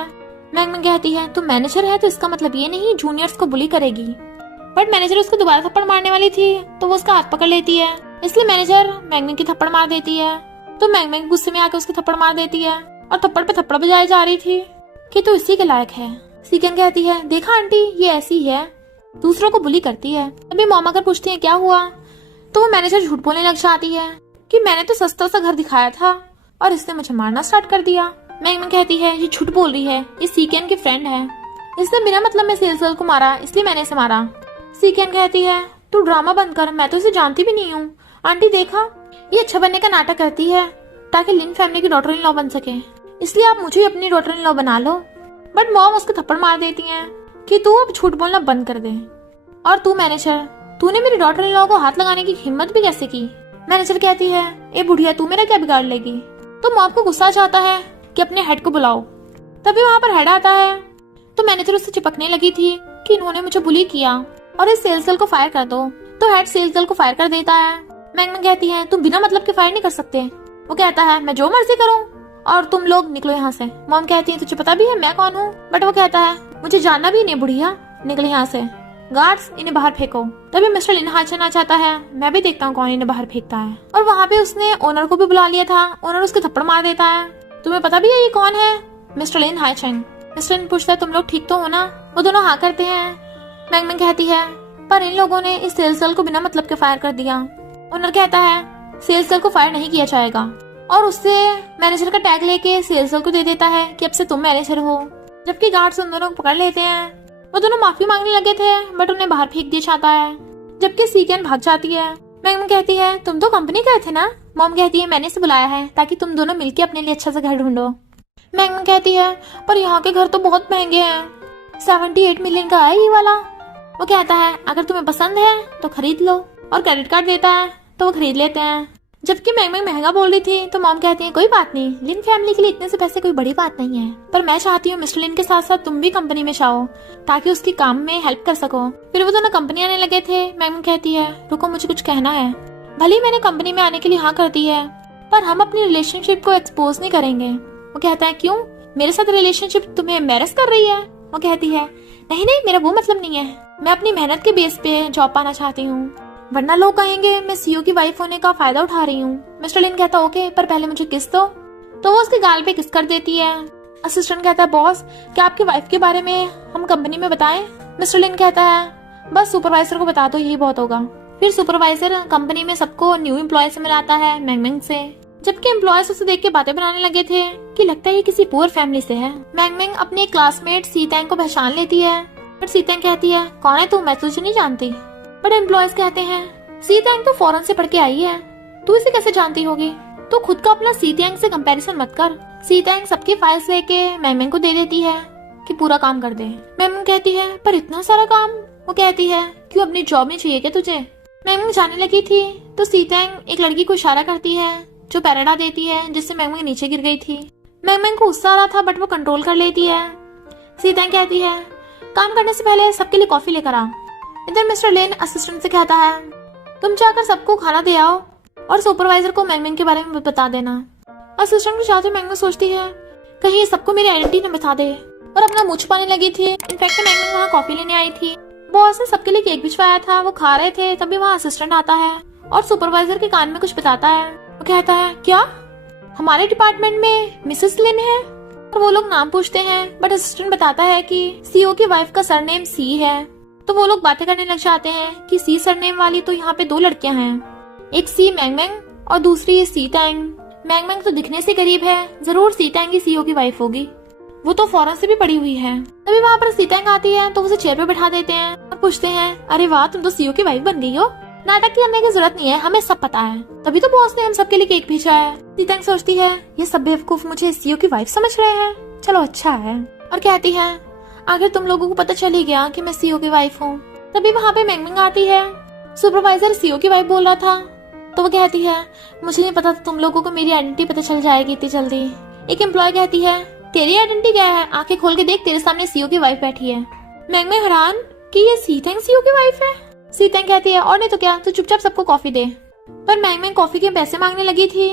मैंगमिंग कहती है तू मैनेजर है तो इसका मतलब ये नहीं जूनियर्स को बुली करेगी। बट मैनेजर उसको दोबारा थप्पड़ मारने वाली थी तो वो उसका हाथ पकड़ लेती है, इसलिए मैनेजर मैंगमिंग की थप्पड़ मार देती है। तो मैंगमिंग गुस्से में आकर उसकी थप्पड़ मार देती है और थप्पड़ पे थप्पड़ बजाई जा रही थी कि तू इसी के लायक है। सीकेन कहती है देखा आंटी ये ऐसी है, दूसरों को बुली करती है। अभी मॉम आकर पूछती है क्या हुआ, तो वो मैनेजर झूठ बोलने लग जाती है कि मैंने तो सस्ता सा घर दिखाया था और इसने मुझे मारना स्टार्ट कर दिया। मैंगमिंग कहती है ये झूठ बोल रही है, ये सीकेन की फ्रेंड है, इसने बिना मतलब में सेल्स गर्ल को मारा इसलिए मैंने इसे मारा। सीकेन कहती है तू ड्रामा बंद कर, मैं तो इसे जानती भी नहीं हूँ। आंटी देखा ये अच्छा बनने का नाटक करती है ताकि लिन फैमिली की डॉटर इन लॉ बन सके, इसलिए आप मुझे अपनी डॉटर इन लॉ बना लो। बट मॉम उसके थप्पड़ मार देती हैं कि तू अब झूठ बोलना बंद कर दे। और तू मैनेजर, तूने मेरी डॉटर इन लॉ को हाथ लगाने की हिम्मत भी कैसे की। मैनेजर कहती है ए बुढ़िया तू मेरा क्या बिगाड़ लेगी। तो मॉम को गुस्सा आता है कि अपने हेड को बुलाओ। तभी वहाँ पर हेड आता है तो मैनेजर उससे चिपकने लगी थी कि इन्होंने मुझे बुली किया और इस सेल्स गर्ल को फायर कर दो। तो हेड सेल्स गर्ल को फायर कर देता है। मैंगमिंग कहती है तुम बिना मतलब के फायर नहीं कर सकते। वो कहता है मैं जो मर्जी करूं और तुम लोग निकलो यहाँ से। मॉम कहती है तुझे पता भी है मैं कौन हूँ, बट वो कहता है मुझे जानना भी नहीं बुढ़िया, निकल यहाँ से, गार्ड्स इन्हें बाहर फेंको। तभी मिस्टर लिन हाइचेंग आ जाता है, मैं भी देखता हूँ कौन इन्हें बाहर फेंकता है। और वहाँ पे उसने ओनर को भी बुला लिया था। ओनर उसके थप्पड़ मार देता है। तुम्हें पता भी है ये कौन है? मिस्टर लिन हाइचेंग। मिस्टर लिन पूछता है तुम लोग ठीक तो हो ना? वो दोनों हाँ करते हैं। मैंगमिंग कहती है पर इन लोगों ने इस सेल्स गर्ल को बिना मतलब के फायर कर दिया। ओनर कहता है सेल्स गर्ल को फायर नहीं किया जाएगा और उससे मैनेजर का टैग लेके सेल्स गर्ल को दे देता है कि अब से तुम मैनेजर हो। जबकि गार्ड्स उन दोनों को पकड़ लेते हैं। वो दोनों माफी मांगने लगे थे बट उन्हें बाहर फेंक दिया जाता है। जबकि सीकेन भाग जाती है। मैंगमिंग कहती है तुम तो कंपनी गए थे ना? मॉम कहती है मैंने इसे बुलाया है ताकि तुम दोनों मिलके अपने लिए अच्छा सा घर ढूंढो। मैंगमिंग कहती है पर यहाँ के घर तो बहुत महंगे हैं, 78 मिलियन का है ये वाला। वो कहता है अगर तुम्हें पसंद है तो खरीद लो और क्रेडिट कार्ड देता है तो वो खरीद लेते हैं। जबकि मैंगमिंग महंगा बोल रही थी तो मॉम कहती है कोई बात नहीं, लिन फैमिली के लिए इतने से पैसे कोई बड़ी बात नहीं है, पर मैं चाहती हूँ मिस्टर लिन के साथ साथ तुम भी कंपनी में जाओ ताकि उसकी काम में हेल्प कर सको। फिर वो दोनों कंपनी आने लगे थे। मैंगमिंग कहती है रुको मुझे कुछ कहना है। भले ही मैंने कंपनी में आने के लिए हाँ कर दी है पर हम अपनी रिलेशनशिप को एक्सपोज नहीं करेंगे। वो कहता है क्यों, मेरे साथ रिलेशनशिप तुम्हें एम्बैरस कर रही है? वो कहती है नहीं नहीं मेरा वो मतलब नहीं है, मैं अपनी मेहनत के बेस पे जॉब पाना चाहती हूँ, वरना लोग कहेंगे मैं सीईओ की वाइफ होने का फायदा उठा रही हूँ। मिस्टर लिन कहता ओके पर पहले मुझे किस दो। तो वो उसके गाल पे किस कर देती है। असिस्टेंट कहता है बॉस क्या आपकी वाइफ के बारे में हम कंपनी में बताएं? मिस्टर लिन कहता है बस सुपरवाइजर को बता दो यही बहुत होगा। फिर सुपरवाइजर कंपनी में सबको न्यू एम्प्लॉय से मिलाता है मैंगमिंग से। जबकि एम्प्लॉयज उसे देख के बातें बनाने लगे थे कि लगता है ये किसी पुअर फैमिली से है। मैंगमिंग अपने क्लासमेट सीतेंग को पहचान लेती है बट सीतेंग कहती है कौन है तू, मैं तुझे नहीं जानती। बट एम्प्लॉयज कहते हैं सीतेंग तो फॉरेन से पढ़ के आई है, तू इसे कैसे जानती होगी? तो खुद का अपना सीतेंग से कंपैरिजन मत कर। सीतेंग सबकी फाइल्स लेके मैंगमिंग को दे देती है कि पूरा काम कर दे। मैंगमिंग कहती है पर इतना सारा काम? वो कहती है क्यों अपनी जॉब नहीं चाहिए क्या तुझे? मैंगमिंग जाने लगी थी तो सीतेंग एक लड़की को इशारा करती है जो पैराडा देती है जिससे मैंगमिंग नीचे गिर गई थी। मैंगमिंग को गुस्सा आ रहा था बट वो कंट्रोल कर लेती है। सीतेंग कहती है काम करने से पहले सबके लिए कॉफी लेकर आ। इधर मिस्टर लिन असिस्टेंट से कहता है तुम जाकर सबको खाना दे आओ और सुपरवाइजर को मैंगमैंग के बारे में बता देना। असिस्टेंट को चाहते मैंगमैंग सोचती है कहीं ये सबको मेरी आइडेंटिटी न बता दे, और अपना मुंह छुपाने लगी थी। इनफैक्ट मैंगमैंग वहाँ कॉफी लेने आई थी। बॉस ने सबके लिए केक भिजवाया था, वो खा रहे थे, तभी वहाँ असिस्टेंट आता है और सुपरवाइजर के कान में कुछ बताता है। वो कहता है क्या हमारे डिपार्टमेंट में मिसेस लिन है? और वो लोग नाम पूछते हैं, बट असिस्टेंट बताता है कि सीईओ की वाइफ का सरनेम सी है। तो वो लोग बातें करने लग जाते हैं कि सी सरनेम वाली तो यहाँ पे 2 लड़कियां हैं, एक सी मैंगमैंग और दूसरी सी टैंग। मैंगमैंग तो दिखने से करीब है, जरूर सी टैंग ही सीईओ की वाइफ होगी, वो तो फॉरेन से भी पड़ी हुई है। तभी वहाँ पर सी टैंग आती है तो उसे चेयर पे बैठा देते हैं और पूछते हैं अरे वाह तुम तो सीईओ की वाइफ बन गई हो, नाटक करने की जरूरत नहीं है, हमें सब पता है, तभी तो बॉस ने हम सबके लिए केक भेजा है। सी टैंग सोचती है ये सब बेवकूफ मुझे सीईओ की वाइफ समझ रहे हैं, चलो अच्छा है, और कहती है आखिर तुम लोगों को पता चल ही गया कि मैं सीईओ की वाइफ हूँ। तभी वहाँ पे मैंगमैंग आती है, सुपरवाइजर सीईओ की वाइफ बोल रहा था, तो वो कहती है मुझे नहीं पता था तुम लोगों को मेरी आइडेंटिटी पता चल जाएगी इतनी जल्दी। एक एम्प्लॉय कहती है तेरी आइडेंटिटी क्या है, आंखें खोल के देख, तेरे सामने सीईओ की वाइफ बैठी है। मैंगमैंग हैरान कि ये सी टैंग सीईओ की वाइफ है। सी टैंग कहती है और नहीं तो क्या, तू चुपचाप सबको कॉफी दे। पर मैंगमैंग कॉफी के पैसे मांगने लगी थी।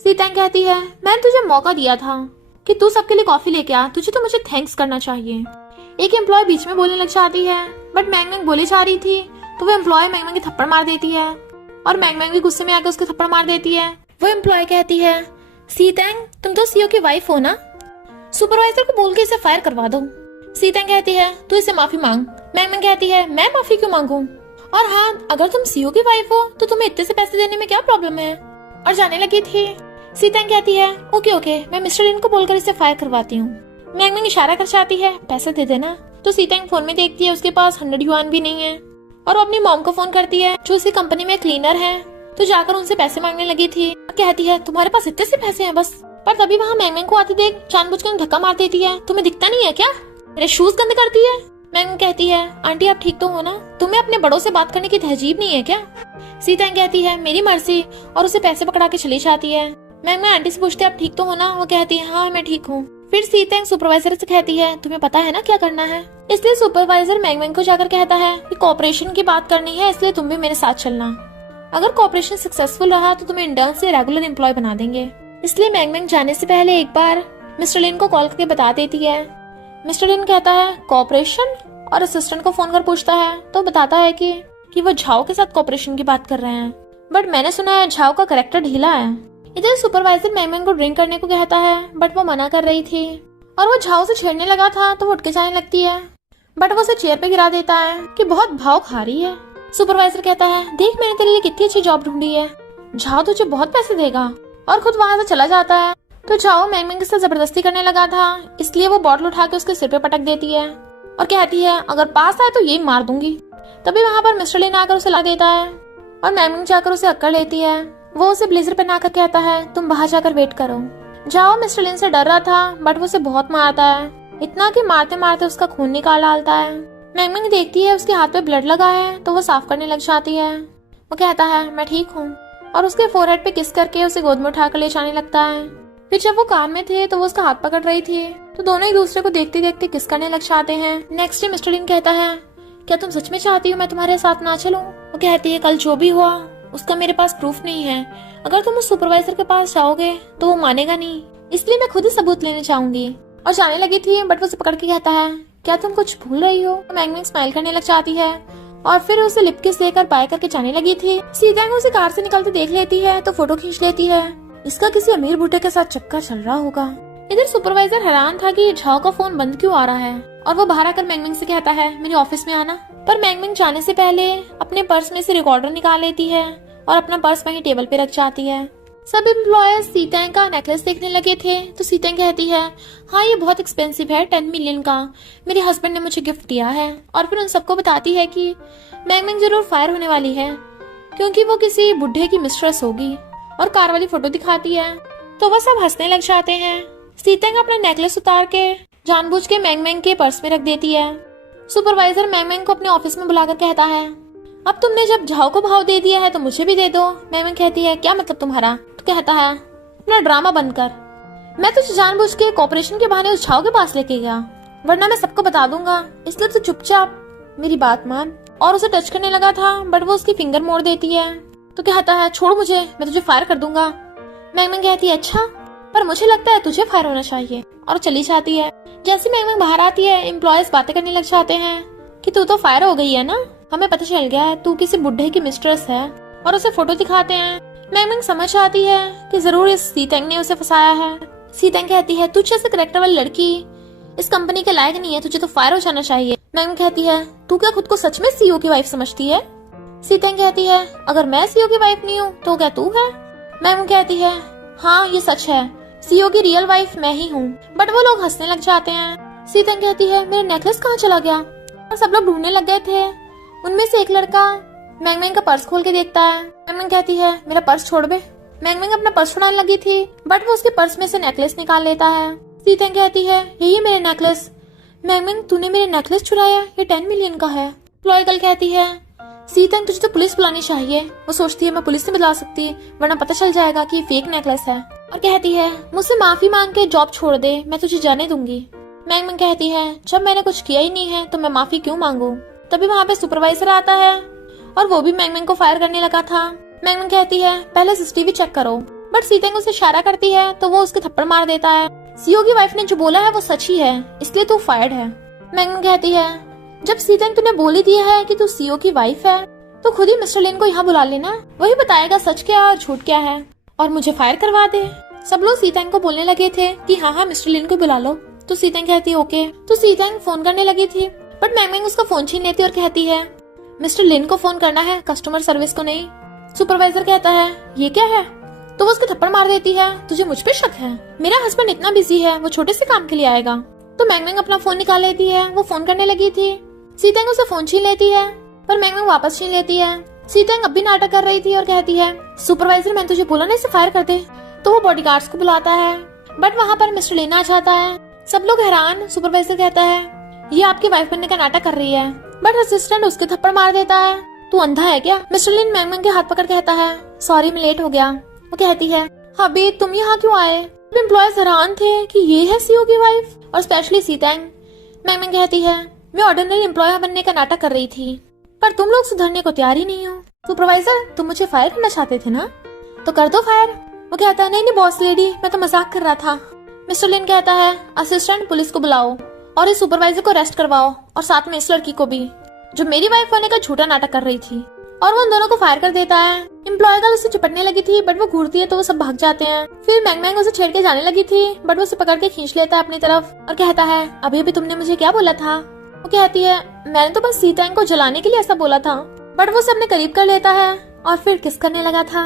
सी टैंग कहती है मैंने तुझे मौका दिया था कि तू सबके लिए कॉफी लेके आ, तुझे तो मुझे थैंक्स करना चाहिए। एक एम्प्लॉय बीच में बोलने लग जाती है, बट मैंगमैंग बोली जा रही थी तो वो एम्प्लॉय मैंगमैंग की थप्पड़ मार देती है और मैंगमैंग भी गुस्से में आकर उसके थप्पड़ मार देती है। वो एम्प्लॉय कहती है सी टैंग तुम तो सीईओ की वाइफ हो ना, सुपरवाइजर को बोल के इसे फायर करवा दो। सी टैंग कहती है तू इसे माफी मांग। मैंगमैंग कहती है मैं माफी क्यों मांगू, और हाँ अगर तुम सीईओ की वाइफ हो तो तुम्हें इतने से पैसे देने में क्या प्रॉब्लम है, और जाने लगी थी। सी टैंग कहती है ओके ओके मैं मिस्टर लिन को बोलकर इसे फायर करवाती हूँ। मैंगमैंग इशारा कर जाती है पैसे दे देना। तो सी टैंग फोन में देखती है उसके पास 100 युआन भी नहीं है, और वो अपनी मॉम को फोन करती है जो उसी कंपनी में क्लीनर है, तो जाकर उनसे पैसे मांगने लगी थी। कहती है तुम्हारे पास इतने से पैसे हैं बस। पर तभी वहाँ मैंगमैंग को आती देख जानबूझकर धक्का मार देती है, तुम्हें दिखता नहीं है क्या, मेरे शूज गंदे करती है। मैंगमैंग कहती है आंटी आप ठीक तो हो ना, तुम्हें अपने बड़ों से बात करने की तहजीब नहीं है क्या। सी टैंग कहती है मेरी मर्जी, और उसे पैसे पकड़ा के चली जाती है। मैंगमैंग आंटी से पूछती है आप ठीक तो हो ना, वो कहती है हाँ मैं ठीक हूँ। फिर सी टैंग सुपरवाइजर से कहती है तुम्हें पता है ना क्या करना है, इसलिए सुपरवाइजर मैंगमैंग को जाकर कहता है कि कॉपरेशन की बात करनी है, इसलिए तुम भी मेरे साथ चलना। अगर कॉपरेशन सक्सेसफुल रहा तो तुम्हें इंटर्न से रेगुलर एम्प्लॉय बना देंगे। इसलिए मैंगमैंग जाने से पहले एक बार मिस्टर लिन को कॉल करके बता देती है। मिस्टर लिन कहता है कॉपरेशन, और असिस्टेंट को फोन कर पूछता है तो बताता है कि वो झाओ के साथ कॉपरेशन की बात कर रहे हैं, बट मैंने सुना है झाओ का कैरेक्टर ढीला है। इधर सुपरवाइजर मैंगमैंग को ड्रिंक करने को कहता है, बट वो मना कर रही थी, और वो झाओ से छेड़ने लगा था तो वो उठ के जाने लगती है, बट वो उसे चेयर पे गिरा देता है कि बहुत भाव खा रही है। सुपरवाइजर कहता है देख मैंने तेरे लिए कितनी अच्छी जॉब ढूंढी है, झाओ तुझे बहुत पैसे देगा, और खुद वहाँ से चला जाता है। तो झाओ मैंगमैंग से जबरदस्ती करने लगा था, इसलिए वो बॉटल उठा के उसके सिर पे पटक देती है और कहती है अगर पास आए तो यही मार दूंगी। तभी वहाँ पर मिस्टर लिन आकर उसे ला देता है और मैंगमैंग जाकर उसे अक्कड़ लेती है। वो उसे ब्लेजर पहनाकर कहता है तुम बाहर जाकर वेट करो। झाओ मिस्टर लिन से डर रहा था, बट वो उसे बहुत मारता है, इतना कि मारते मारते उसका खून निकाल डालता है। मैंगमैंग देखती है उसके हाथ पे ब्लड लगा है तो वो साफ करने लग जाती है। वो कहता है मैं ठीक हूँ, और उसके फोरहेड पे किस करके उसे गोद में उठाकर ले जाने लगता है। फिर जब वो कार में थे तो वो उसका हाथ पकड़ रही थी, तो दोनों एक दूसरे को देखते देखते किस करने लग जाते हैं। नेक्स्ट डे मिस्टर लिन कहता है क्या तुम सच में चाहती हो मैं तुम्हारे साथ ना चलूं? वो कहती है कल जो भी हुआ उसका मेरे पास प्रूफ नहीं है, अगर तुम उस सुपरवाइजर के पास जाओगे तो वो मानेगा नहीं, इसलिए मैं खुद ही सबूत लेने चाहूंगी। और जाने लगी थी, बट वो उसे पकड़ के कहता है क्या तुम कुछ भूल रही हो? मैंगमैंग स्माइल करने लग जाती है और फिर उसे लिप किस देकर बाय करके जाने लगी थी। सी टैंग उसे कार से निकलते देख लेती है तो फोटो खींच लेती है, इसका किसी अमीर बूढ़े के साथ चक्कर चल रहा होगा। इधर सुपरवाइजर हैरान था कि झाओ का फोन बंद क्यों आ रहा है, और वो बाहर आकर मैंगमैंग से कहता है मेरे ऑफिस में आना। पर मैंगमैंग जाने से पहले अपने पर्स में से रिकॉर्डर निकाल लेती है और अपना पर्स वहीं टेबल पे रख जाती है। सब एम्प्लॉयर्स सी टैंग का नेकलेस देखने लगे थे तो सी टैंग कहती है हाँ ये बहुत एक्सपेंसिव है, 10 मिलियन का, मेरे हस्बैंड ने मुझे गिफ्ट दिया है। और फिर उन सबको बताती है कि मैंगमैंग जरूर फायर होने वाली है क्योंकि वो किसी बुढ़े की मिस्ट्रेस होगी, और कार वाली फोटो दिखाती है तो वो सब हंसने लग जाते हैं। सी टैंग अपना नेकलेस उतार के जानबूझ के मैंगमैंग के पर्स में रख देती है। सुपरवाइजर मैंगमैंग को अपने ऑफिस में बुलाकर कहता है अब तुमने जब झाओ को भाव दे दिया है तो मुझे भी दे दो। मैंगमैंग कहती है क्या मतलब तुम्हारा? तो कहता है अपना ड्रामा बंद कर, मैं तुझे जानबूझ के कॉपरेशन के बहाने उस झाओ के पास लेके गया, वरना मैं सबको बता दूंगा, इसलिए तू चुपचाप मेरी बात मान। और उसे टच करने लगा था, बट वो उसकी फिंगर मोड़ देती है तो कहता है छोड़ मुझे, मैं तुझे फायर कर दूंगा। मैंगमैंग कहती है अच्छा, पर मुझे लगता है तुझे फायर होना चाहिए, और चली जाती है। जैसे मैंगमैंग बाहर आती है, एम्प्लॉयज बातें करने लग जाते हैं कि तू तो फायर हो गई है ना, हमें पता चल गया है तू किसी बुढ़े की मिस्ट्रेस है, और उसे फोटो दिखाते हैं। मैंगमैंग समझ आती है कि जरूर इस सीतेंग ने उसे फंसाया है। सीतेंग कहती है तुझ जैसे करेक्टर वाली लड़की इस कंपनी के लायक नहीं है, तुझे तो फायर हो जाना चाहिए। मैंगमैंग कहती है तू क्या खुद को सच में सीईओ की वाइफ समझती है? सीतेंग कहती है अगर मैं सीईओ की वाइफ नहीं हूँ तो क्या तू है? मैंगमैंग कहती है हाँ ये सच है, सीईओ की रियल वाइफ मैं ही हूँ। बट वो लोग हंसने लग जाते हैं। सीतेंग कहती है मेरा नेकलेस कहाँ चला गया? और सब लोग ढूंढने लग गए थे। उनमें से एक लड़का मैंगमैंग का पर्स खोल के देखता है। मैंगमैंग कहती है मेरा पर्स छोड़ बे। मैंगमैंग अपना पर्स छुड़ाने लगी थी, बट वो उसके पर्स में से नेकलेस निकाल लेता है। सीतेंग कहती है यही है मेरा नेकलेस। मैंगमैंग तूने मेरे नेकलेस चुराया, ये 10 मिलियन का है। फ्लोय गर्ल कहती है सीतेंग तुझे तो पुलिस बुलानी चाहिए। वो सोचती है मैं पुलिस नहीं बुला सकती, वरना पता चल जाएगा कि ये फेक नेकलेस है। और कहती है मुझसे माफी मांग के जॉब छोड़ दे, मैं तुझे जाने दूंगी। मैंगमैंग कहती है जब मैंने कुछ किया ही नहीं है तो मैं माफी क्यों मांगू। तभी वहाँ पे सुपरवाइजर आता है और वो भी मैंगमैंग को फायर करने लगा था। मैंगमैंग कहती है पहले सीसीटीवी चेक करो, बट सीतेंग उसे इशारा करती है तो वो उसके थप्पड़ मार देता है। सीईओ की वाइफ ने जो बोला है वो सच ही है, इसलिए तू फायर्ड है। मैंगमैंग कहती है जब सीतेंग तूने बोल ही दिया है कि तू सीईओ की वाइफ है तो खुद ही मिस्टर लिन को यहाँ बुला लेना, वही बताएगा सच क्या और झूठ क्या है, और मुझे फायर करवा दे। सब लोग सीतेंग को बोलने लगे थे कि हाँ मिस्टर लिन को बुला लो, तो सीतेंग कहती है ओके। तो सीतेंग फोन करने लगी थी, बट मैंगमैंग उसका फोन छीन लेती और कहती है मिस्टर लिन को फोन करना है, कस्टमर सर्विस को नहीं। सुपरवाइजर कहता है ये क्या है, तो वो उसके थप्पड़ मार देती है। तुझे मुझ पे शक है? मेरा हस्बैंड इतना बिजी है, वो छोटे से काम के लिए आएगा। तो मैंगमैंग अपना फोन निकाल लेती है, वो फोन करने लगी थी। सीतेंग उसे फोन छीन लेती है, पर मैंगमैंग वापस छीन लेती है। सीतेंग अब भी नाटक कर रही थी और कहती है सुपरवाइजर मैंने तुझे बोला ना इसे फायर कर दे। तो वो बॉडीगार्ड्स को बुलाता है, बट वहाँ पर मिस्टर लिन आ जाता है। सब लोग हैरान। सुपरवाइजर कहता है ये आपकी वाइफ बनने का नाटक कर रही है, बट असिस्टेंट उसके थप्पड़ मार देता है। तू अंधा है क्या? मिस्टर लिन मैंगमैंग के हाथ पकड़ कहता है सॉरी मैं लेट हो गया। वो कहती है अबे तुम यहाँ क्यों आए? एम्प्लॉयज हैरान थे कि ये है सीईओ की वाइफ, और स्पेशली सीतेंग। मैंगमैंग कहती है मैं ऑर्डिनरी एम्प्लॉय बनने का नाटक कर रही थी, पर तुम लोग सुधरने को तैयार ही नहीं हो। सुपरवाइजर तुम मुझे फायर करना चाहते थे ना, तो कर दो फायर। वो कहता है नहीं नहीं बॉस लेडी, मैं तो मजाक कर रहा था। मिस्टर लिन कहता है असिस्टेंट पुलिस को बुलाओ और इस सुपरवाइजर को अरेस्ट करवाओ, और साथ में इस लड़की को भी जो मेरी वाइफ होने का झूठा नाटक कर रही थी, और वो उन दोनों को फायर कर देता है। एम्प्लॉय गर्ल उससे चिपटने लगी थी, बट वो घूरती है तो वो सब भाग जाते हैं। फिर मैंगमैंग उसे छेड़ के जाने लगी थी, बट वो उसे पकड़ के खींच लेता है अपनी तरफ और कहता है अभी भी तुमने मुझे क्या बोला था? वो कहती है मैंने तो बस सीतेंग को जलाने के लिए ऐसा बोला था, बट वो उसे अपने करीब कर लेता है और फिर किस करने लगा था।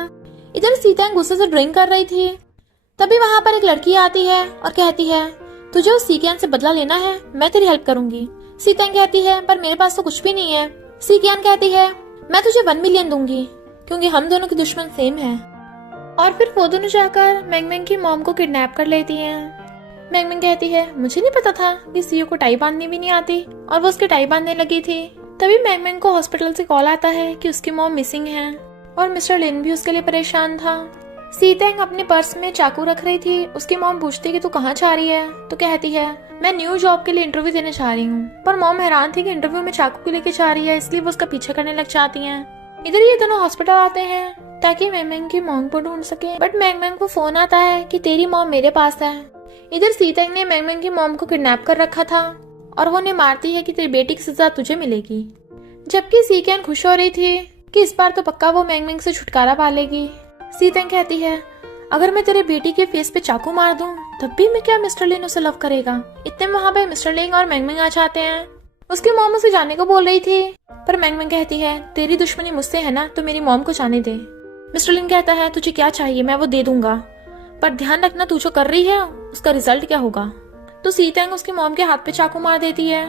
इधर सीतेंग गुस्से से ड्रिंक कर रही थी, तभी वहाँ पर एक लड़की आती है और कहती है तुझे उस सीकियान से बदला लेना है, मैं तेरी हेल्प करूंगी। सीतेंग कहती है पर मेरे पास तो कुछ भी नहीं है। सीकियान कहती है मैं तुझे 1 मिलियन दूंगी, क्योंकि हम दोनों के दुश्मन सेम हैं। और फिर वो दोनों जाकर मैंगमैंग की मॉम को किडनैप कर लेती हैं। मैंगमैंग कहती है मुझे नहीं पता था कि सीईओ को टाई बांधनी भी नहीं आती, और वो उसकी टाई बांधने लगी थी। तभी मैंगमैंग को हॉस्पिटल से कॉल आता है कि उसकी मॉम मिसिंग है, और मिस्टर लिन भी उसके लिए परेशान था। सीतेंग अपने पर्स में चाकू रख रही थी। उसकी मॉम पूछती कि तू कहाँ जा रही है, तो कहती है मैं न्यू जॉब के लिए इंटरव्यू देने जा रही हूँ। पर मॉम हैरान थी कि इंटरव्यू में चाकू को लेके जा रही है, इसलिए वो उसका पीछा करने लग जाती हैं। इधर ये दोनों हॉस्पिटल आते हैं ताकि मैंगमैंग की मॉम को ढूंढ सके, बट मैंगमैंग को फोन आता है कि तेरी मॉम मेरे पास है। इधर सीतेंग ने मैंगमैंग की मॉम को किडनैप कर रखा था, और वो उन्हें मारती है कि तेरी बेटी की सजा तुझे मिलेगी। जबकि सीकियान खुश हो रही थी कि इस बार तो पक्का वो मैंगमैंग से छुटकारा पा लेगी। सीतेंग कहती है अगर मैं तेरे बेटी के फेस पे चाकू मार दूं तब भी मैं क्या मिस्टर लिन उसे लव करेगा। इतने में वहाँ पे मिस्टर लिन और मैंगमैंग आ जाते हैं। उसकी मॉम उसे जाने को बोल रही थी, पर मैंगमैंग कहती है तेरी दुश्मनी मुझसे है ना, तो मेरी मॉम को जाने दे। मिस्टर लिन कहता है तुझे क्या चाहिए मैं वो दे दूंगा, पर ध्यान रखना तू जो कर रही है उसका रिजल्ट क्या होगा। तो सीतेंग उसकी मॉम के हाथ पे चाकू मार देती है,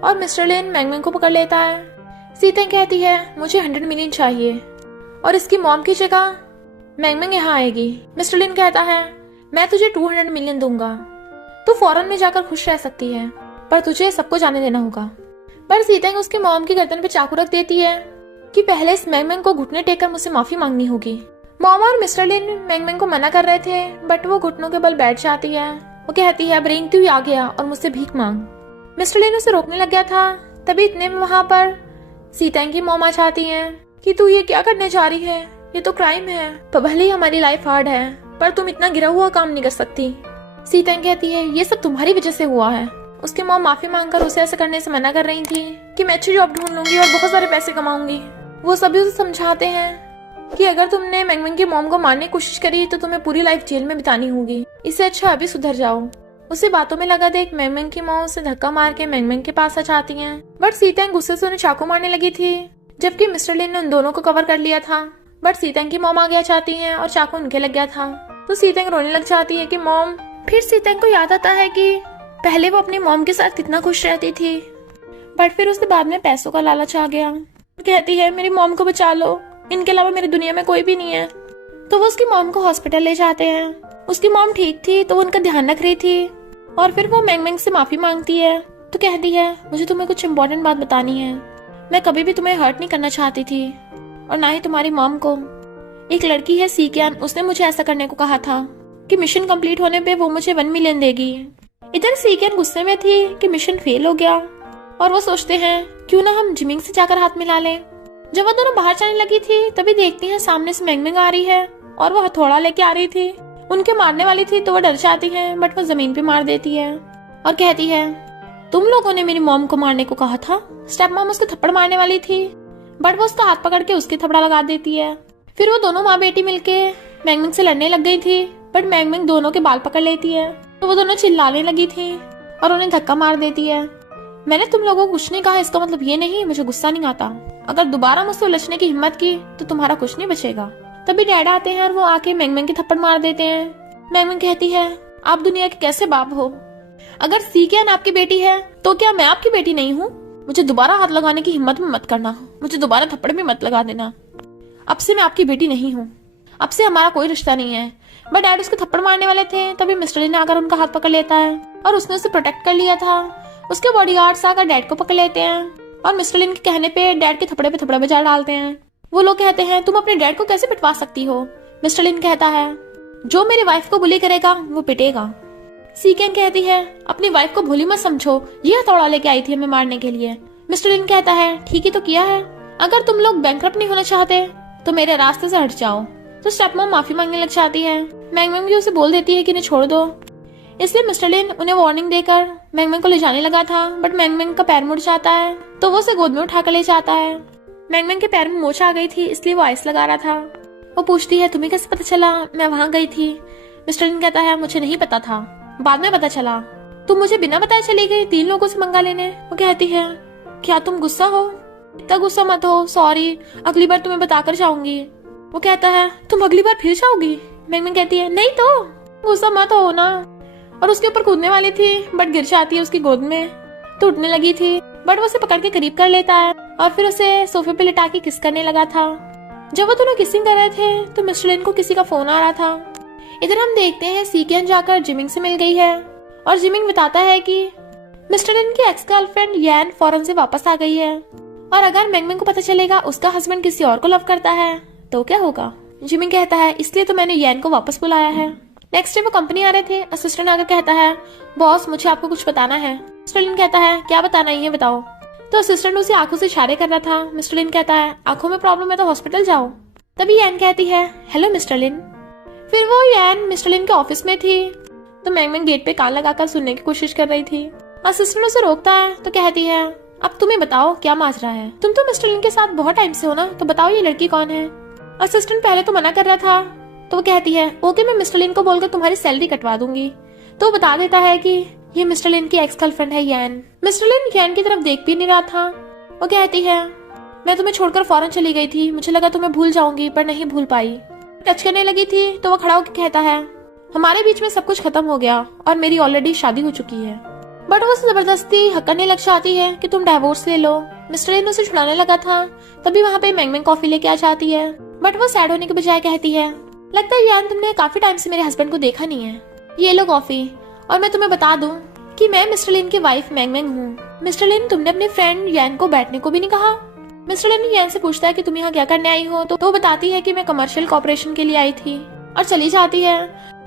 और मिस्टर लिन मैंगमैंग को पकड़ लेता है। सीतेंग कहती है मुझे 100 मिलियन चाहिए, और इसकी मॉम की जगह मैंगमैंग यहाँ आएगी। मिस्टर लिन कहता है मैं तुझे 200 मिलियन दूंगा, तू फॉरेन में जाकर खुश रह सकती है, पर तुझे सबको जाने देना होगा। पर सीतेंग उसकी मॉम की गर्दन पे चाकू रख देती है कि पहले इस मैंगमैंग को घुटने टेक कर मुझसे माफी मांगनी होगी। मॉम और मिस्टर लिन मैंगमैंग को मना कर रहे थे, बट वो घुटनों के बल बैठ जाती है। वो कहती है अब रेंगती हुई आ गया और मुझसे भीख मांग। मिस्टर लिन उसे रोकने लग गया था, तभी इतने में वहाँ पर सीतेंग की मॉम आ जाती है कि तू ये क्या करने जा रही है, ये तो क्राइम है। तो भले ही हमारी लाइफ हार्ड है, पर तुम इतना गिरा हुआ काम नहीं कर सकती। सीतेंग कहती है ये सब तुम्हारी वजह से हुआ है। उसकी मॉम माफी मांगकर उसे ऐसा करने से मना कर रही थी कि मैं अच्छी जॉब ढूंढ लूंगी और बहुत सारे पैसे कमाऊंगी। वो सभी उसे समझाते हैं कि अगर तुमने मैंगमैन की मॉम को मारने की कोशिश करी तो तुम्हें पूरी लाइफ जेल में बितानी होगी, इससे अच्छा अभी सुधर जाओ। उसे बातों में लगा देख मैंगमैन की मॉम उसे धक्का मार के मैंगमैन के पास आ जाती है। बट सीतेंग गुस्से से उन्हें चाकू मारने लगी थी, जबकि मिस्टर लिन ने उन दोनों को कवर कर लिया था। बट सीतेंग की मॉम आगे आ जाती है और चाकू उनके लग गया था, तो सीतेंग रोने लग जाती है कि मॉम। फिर सीतेंग को याद आता है कि पहले वो अपनी मॉम के साथ कितना खुश रहती थी, बट फिर उसके बाद में पैसों का लालच आ गया। कहती है मेरी मॉम को बचा लो, इनके अलावा मेरी दुनिया में कोई भी नहीं है। तो वो उसकी मॉम को हॉस्पिटल ले जाते हैं। उसकी मॉम ठीक थी तो वो उनका ध्यान रख रही थी, और फिर वो मैंगमैन से माफी मांगती है। तो कहती है मुझे तुम्हें कुछ इम्पोर्टेंट बात बतानी है। मैं कभी भी तुम्हें हर्ट नहीं करना चाहती थी, और ना ही तुम्हारी मॉम को। एक लड़की है सीक्यान, उसने मुझे ऐसा करने को कहा था कि मिशन कंप्लीट होने पे वो मुझे 1 मिलियन देगी। इधर सीक्यान गुस्से में थी कि मिशन फेल हो गया, और वो सोचते हैं क्यों ना हम जिमिंग से जाकर हाथ मिला लें। जब वो दोनों बाहर जाने लगी थी तभी देखती हैं सामने से मैंगमैन आ रही है, और वो हथौड़ा लेके आ रही थी। उनके मारने वाली थी तो वो डर जाती है, बट वो जमीन पे मार देती है और कहती है तुम लोगों ने मेरी मॉम को मारने को कहा था। स्टेप मॉम उसके थप्पड़ मारने वाली थी, बट वो उसका हाथ पकड़ के उसके थप्पड़ लगा देती है। फिर वो दोनों माँ बेटी मिलके मैंगमैन से लड़ने लग गई थी, बट मैंगमैन दोनों के बाल पकड़ लेती है। तो वो दोनों चिल्लाने लगी थी और उन्हें धक्का मार देती है। मैंने तुम लोगों को कुछ नहीं कहा, इसका मतलब ये नहीं मुझे गुस्सा नहीं आता। अगर दोबारा मुझसे उलझने की हिम्मत की तो तुम्हारा कुछ नहीं बचेगा। तभी डैड आते हैं और वो आके मैंगमैन की थप्पड़ मार देते हैं। मैंगमैन कहती है आप दुनिया के कैसे बाप हो? अगर सीक्यान आपकी बेटी है तो क्या मैं आपकी बेटी नहीं हूँ? मुझे दोबारा हाथ लगाने की हिम्मत में मत करना, मुझे दोबारा थप्पड़ भी मत लगा देना। अब से मैं आपकी बेटी नहीं हूँ, अब से हमारा कोई रिश्ता नहीं है। बट डैड उसके थप्पड़ मारने वाले थे, तभी मिस्टर लिन आकर उनका हाथ पकड़ लेता है, और उसने उसे प्रोटेक्ट कर लिया था। उसके बॉडीगार्ड्स आकर डैड को पकड़ लेते हैं, और मिस्टर लिन के कहने पे डैड के थप्पड़े पे थप्पड़ा बजा डालते हैं। वो लोग कहते हैं तुम अपने डैड को कैसे पिटवा सकती हो? मिस्टर लिन कहता है जो मेरी वाइफ को बुली करेगा वो पिटेगा। सीक्यान कहती है अपनी वाइफ को भूली मत समझो, ये हथौड़ा लेके आई थी हमें मारने के लिए। मिस्टर लिन कहता है ठीक ही तो किया है, अगर तुम लोग बैंकरप्ट नहीं होना चाहते तो मेरे रास्ते से हट जाओ। तो स्टेपमॉम माफी मांगने लग जाती है। मैंगमैन भी उसे बोल देती है कि इन्हें छोड़ दो। इसलिए मिस्टर लिन उन्हें वार्निंग देकर मैंगमैन को ले जाने लगा था, बट मैंगमैन का पैर मुड़ जाता है, तो वो उसे गोद में उठाकर ले जाता है। मैंगमैन के पैर में मोच आ गई थी, इसलिए वो आइस लगा रहा था। वो पूछती है तुम्हें कैसे पता चला मैं वहां गई थी? मिस्टर लिन कहता है मुझे नहीं पता था, बाद में पता चला। तुम मुझे बिना बताए चली गई 3 लोगों से मंगा लेने। वो कहती है क्या तुम गुस्सा हो? इतना गुस्सा मत हो, सॉरी, अगली बार तुम्हें बताकर जाऊंगी। वो कहता है तुम अगली बार फिर जाओगी? मैंगमैन कहती है नहीं तो गुस्सा मत हो ना। और उसके ऊपर कूदने वाली थी, बट गिर जाती है उसकी गोद में, तो उठने लगी थी, बट वो उसे पकड़ के करीब कर लेता है और फिर उसे सोफे पे लिटा के किस करने लगा था। जब वो दोनों किसिंग कर रहे थे तो मिस्टर लिन को किसी का फोन आ रहा था। इधर हम देखते हैं सीक्यान जाकर जिमिंग से मिल गई है, और जिमिंग बताता है कि मिस्टर लिन की एक्स गर्लफ्रेंड यान फॉरेन से वापस आ गई है, और अगर मैंगमैन को पता चलेगा उसका हस्बैंड किसी और को लव करता है तो क्या होगा? जिमिंग कहता है इसलिए तो मैंने यान को वापस बुलाया है। नेक्स्ट डे वो कंपनी आ रहे थे। असिस्टेंट आकर कहता है बॉस मुझे आपको कुछ बताना है। मिस्टर लिन कहता है क्या बताना है ये बताओ। तो असिस्टेंट उसे आंखों से इशारे कर रहा था। मिस्टर लिन कहता है आंखों में प्रॉब्लम है तो हॉस्पिटल जाओ। तभी यान कहती है हेलो मिस्टर लिन। फिर वो यान मिस्टर लिन के ऑफिस में थी, तो मैंगमैन गेट पे कान लगाकर सुनने की कोशिश कर रही थी। असिस्टेंट उसे रोकता है तो कहती है अब तुम्हें बताओ क्या माजरा है? तुम तो मिस्टर लिन के साथ बहुत टाइम से हो ना, तो बताओ ये लड़की कौन है? असिस्टेंट पहले तो मना कर रहा था, तो वो कहती है ओके मैं मिस्टर लिन को बोलकर तुम्हारी सैलरी कटवा दूंगी। तो वो बता देता है कि ये मिस्टर लिन की एक्स गर्लफ्रेंड है यान। मिस्टर लिन यान की तरफ देख भी नहीं रहा था। वो कहती है मैं तुम्हें छोड़कर फौरन चली गई थी, मुझे लगा तुम्हें भूल जाऊंगी पर नहीं भूल पाई। टच करने लगी थी तो वो खड़ा होकर कहता है हमारे बीच में सब कुछ खत्म हो गया और मेरी ऑलरेडी शादी हो चुकी है। बट वो जबरदस्ती हक करने लग जाती है कि तुम डाइवोर्स ले लो। मिस्टर लिन उसे छुड़ाने लगा था, तभी वहाँ पे मैंगमैन कॉफी लेके आ जाती है, बट वो सैड होने के बजाय कहती है लगता है यान तुमने काफी टाइम से मेरे हस्बैंड को देखा नहीं है, ये लो कॉफी। और मैं तुम्हें बता दूं कि मैं मिस्टर लिन की वाइफ मैंगमैन हूँ। मिस्टर लिन तुमने अपने फ्रेंड यान को बैठने को भी नहीं कहा। मिस्टर लिन यान से पूछता है कि तुम यहाँ क्या करने आई हो, तो वो बताती है कि मैं कमर्शियल कॉर्पोरेशन के लिए आई थी, और चली जाती है।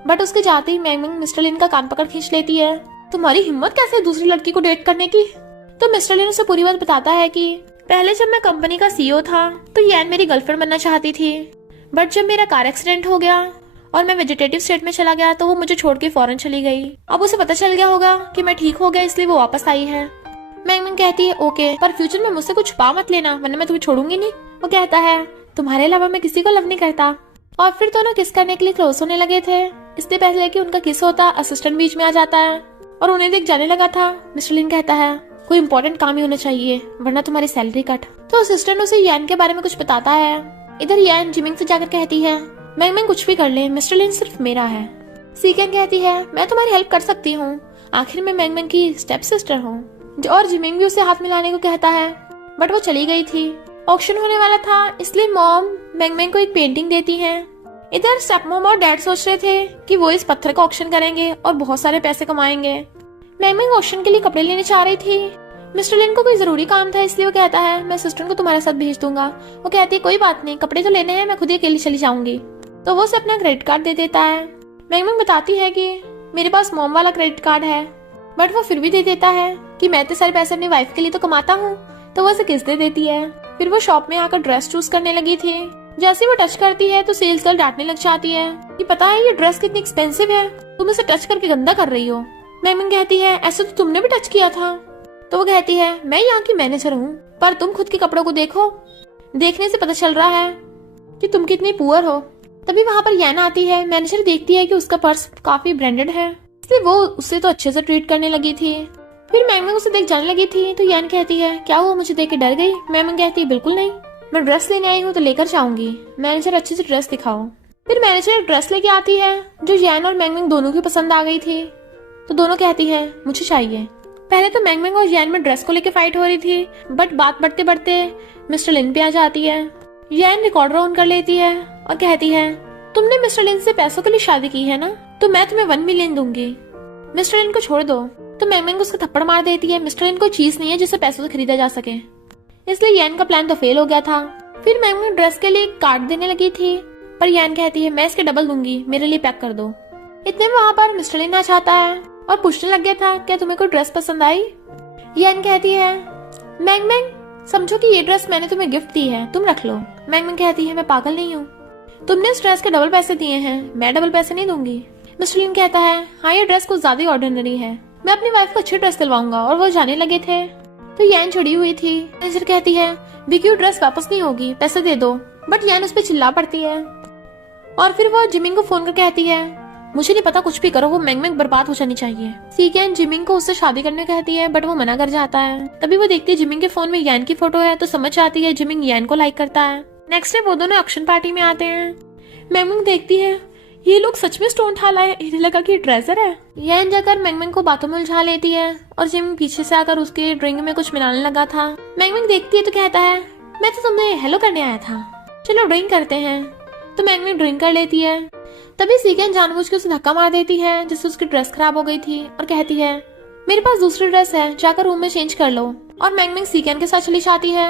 बट उसके जाते ही मैंगमैन मिस्टर लिन का कान पकड़ खींच लेती है तुम्हारी हिम्मत कैसे है दूसरी लड़की को डेट करने की? तो मिस्टर लिन उसे पूरी बात बताता है कि पहले जब मैं कंपनी का सीईओ था तो यान मेरी गर्लफ्रेंड बनना चाहती थी, बट जब मेरा कार एक्सीडेंट हो गया और मैं वेजिटेटिव स्टेट में चला गया तो वो मुझे छोड़ के फौरन चली गई। अब उसे पता चल गया होगा कि मैं ठीक हो गया, इसलिए वो वापस आई है। मैंगमैन कहती है ओके, पर फ्यूचर में मुझसे कुछ पा मत लेना वरना मैं तुम्हें छोड़ूंगी नहीं। वो कहता है तुम्हारे अलावा मैं किसी को लव नहीं करता। और फिर दोनों किस करने के लिए क्लोज होने लगे थे। इससे पहले कि उनका किस होता, असिस्टेंट बीच में आ जाता है और उन्हें देख जाने लगा था। मिस्टर लिन कहता है कोई इंपॉर्टेंट काम ही होना चाहिए वरना तुम्हारी सैलरी कट। तो असिस्टेंट उसे यान के बारे में कुछ बताता है। इधर यान जिमिंग से जाकर कहती है मैंगमैन कुछ भी कर ले, मिस्टर लिन सिर्फ मेरा है। सीकेन कहती है मैं तुम्हारी हेल्प कर सकती हूँ, आखिर में मैंगमैन की स्टेप सिस्टर हूँ। और जिमिंग भी उसे हाथ मिलाने को कहता है बट वो चली गई थी। ऑक्शन होने वाला था इसलिए मॉम मैंगमैन को एक पेंटिंग देती है। इधर स्टेप मॉम और डैड सोच रहे थे कि वो इस पत्थर का ऑक्शन करेंगे और बहुत सारे पैसे कमाएंगे। मैंगमैन ऑक्शन के लिए कपड़े लेने चाह रही थी। मिस्टर लिन को कोई जरूरी काम था इसलिए वो कहता है मैं सिस्टर को तुम्हारे साथ भेज दूंगा। वो कहती है कोई बात नहीं, कपड़े तो लेने हैं, मैं खुद ही अकेली चली जाऊंगी। तो वो उसे अपना क्रेडिट कार्ड दे देता है। मैंगमैन बताती है कि मेरे पास मॉम वाला क्रेडिट कार्ड है, बट वो फिर भी दे देता है कि मैं इतने सारे पैसे अपनी वाइफ के लिए तो कमाता हूँ। तो वो उसे किस दे देती है। फिर वो शॉप में आकर ड्रेस चूज करने लगी थी। जैसे वो टच करती है तो सेल्स गर्ल डांटने लग जाती है कि पता है ये ड्रेस कितनी एक्सपेंसिव है, तुम इसे टच करके गंदा कर रही हो। मैंगमैन कहती है ऐसे तो तुमने भी टच किया था। तो वो कहती है मैं यहाँ की मैनेजर हूँ, पर तुम खुद के कपड़ों को देखो, देखने से पता चल रहा है कि तुम कितनी पुअर हो। तभी वहाँ पर याना आती है। मैनेजर देखती है कि उसका पर्स काफी ब्रांडेड है, इसलिए वो उससे तो अच्छे से ट्रीट करने लगी थी। फिर मैंगमैन उसे देख जाने लगी थी तो यान कहती है क्या वो मुझे देख के डर गई। मैंगमैन कहती है बिल्कुल नहीं, मैं ड्रेस लेने आई हूँ तो लेकर जाऊंगी। मैनेजर अच्छे से ड्रेस दिखाओ। फिर मैनेजर एक ड्रेस लेके आती है जो यान और मैंगमैन दोनों की पसंद आ गई थी। तो दोनों कहती है मुझे चाहिए। पहले तो मैंगमैन और यान में ड्रेस को लेके फाइट हो रही थी, बट बात बढ़ते बढ़ते मिस्टर लिन पे आ जाती है। यान रिकॉर्डर ऑन कर लेती है और कहती है तुमने मिस्टर लिन से पैसों के लिए शादी की है ना, तो मैं तुम्हें 1 मिलियन दूंगी, मिस्टर लिन को छोड़ दो। तो मैंगमैन को उसका थप्पड़ मार देती है। मिस्टर लिन कोई चीज नहीं है जिसे पैसों से खरीदा जा सके, इसलिए यान का प्लान तो फेल हो गया था। फिर मैंगमैन ड्रेस के लिए कार्ड देने लगी थी, पर यान कहती है मैं इसके डबल दूंगी, मेरे लिए पैक कर दो। इतने में वहाँ पर मिस्टर लिन आ जाता है और पूछने लग गया था क्या तुम्हें कोई ड्रेस पसंद आई। यान कहती है मैंगमैन समझो कि ये ड्रेस मैंने तुम्हें गिफ्ट दी है, तुम रख लो। मैंगमैन कहती है मैं पागल नहीं हूँ, तुमने इस ड्रेस के डबल पैसे दिए हैं, मैं डबल पैसे नहीं दूंगी। मिस्टर लिन कहता है हाँ ये ड्रेस कुछ ज्यादा ऑर्डिनरी है, मैं अपनी वाइफ को अच्छी ड्रेस दिलवाऊंगा। और वो जाने लगे थे तो यान छुड़ी हुई थी। मैनेजर कहती है विकी ड्रेस वापस नहीं होगी, पैसे दे दो। बट यान उस पर चिल्ला पड़ती है और फिर वो जिमिंग को फोन कर कहती है मुझे नहीं पता, कुछ भी करो वो मैंगमैन बर्बाद हो जानी चाहिए। सीकेन जिमिंग को उससे शादी करने कहती है, बट वो मना कर जाता है। तभी वो देखती है जिमिंग के फोन में यान की फोटो है, तो समझ आती है जिमिंग यान को लाइक करता है। नेक्स्ट डे वो दोनों ऑक्शन पार्टी में आते हैं। मैंगमैन देखती है ये लोग सच में स्टोन ठाला है, इन्हें लगा कि ट्रेजर है। यान जाकर मैंगमैन को बातों में उलझा लेती है और जिमिंग पीछे से आकर उसके ड्रिंक में कुछ मिलाने लगा था। मैंगमैन देखती है तो कहता है मैं तो तुम्हें हेलो करने आया था, चलो ड्रिंक करते हैं। तो मैंगमैन ड्रिंक कर लेती है। तभी सीकेन जानबूझ के उसे धक्का मार देती है जिससे उसकी ड्रेस खराब हो गई थी और कहती है मेरे पास दूसरी ड्रेस है, जाकर रूम में चेंज कर लो। और मैंगमैन सीकेन के साथ चली जाती है।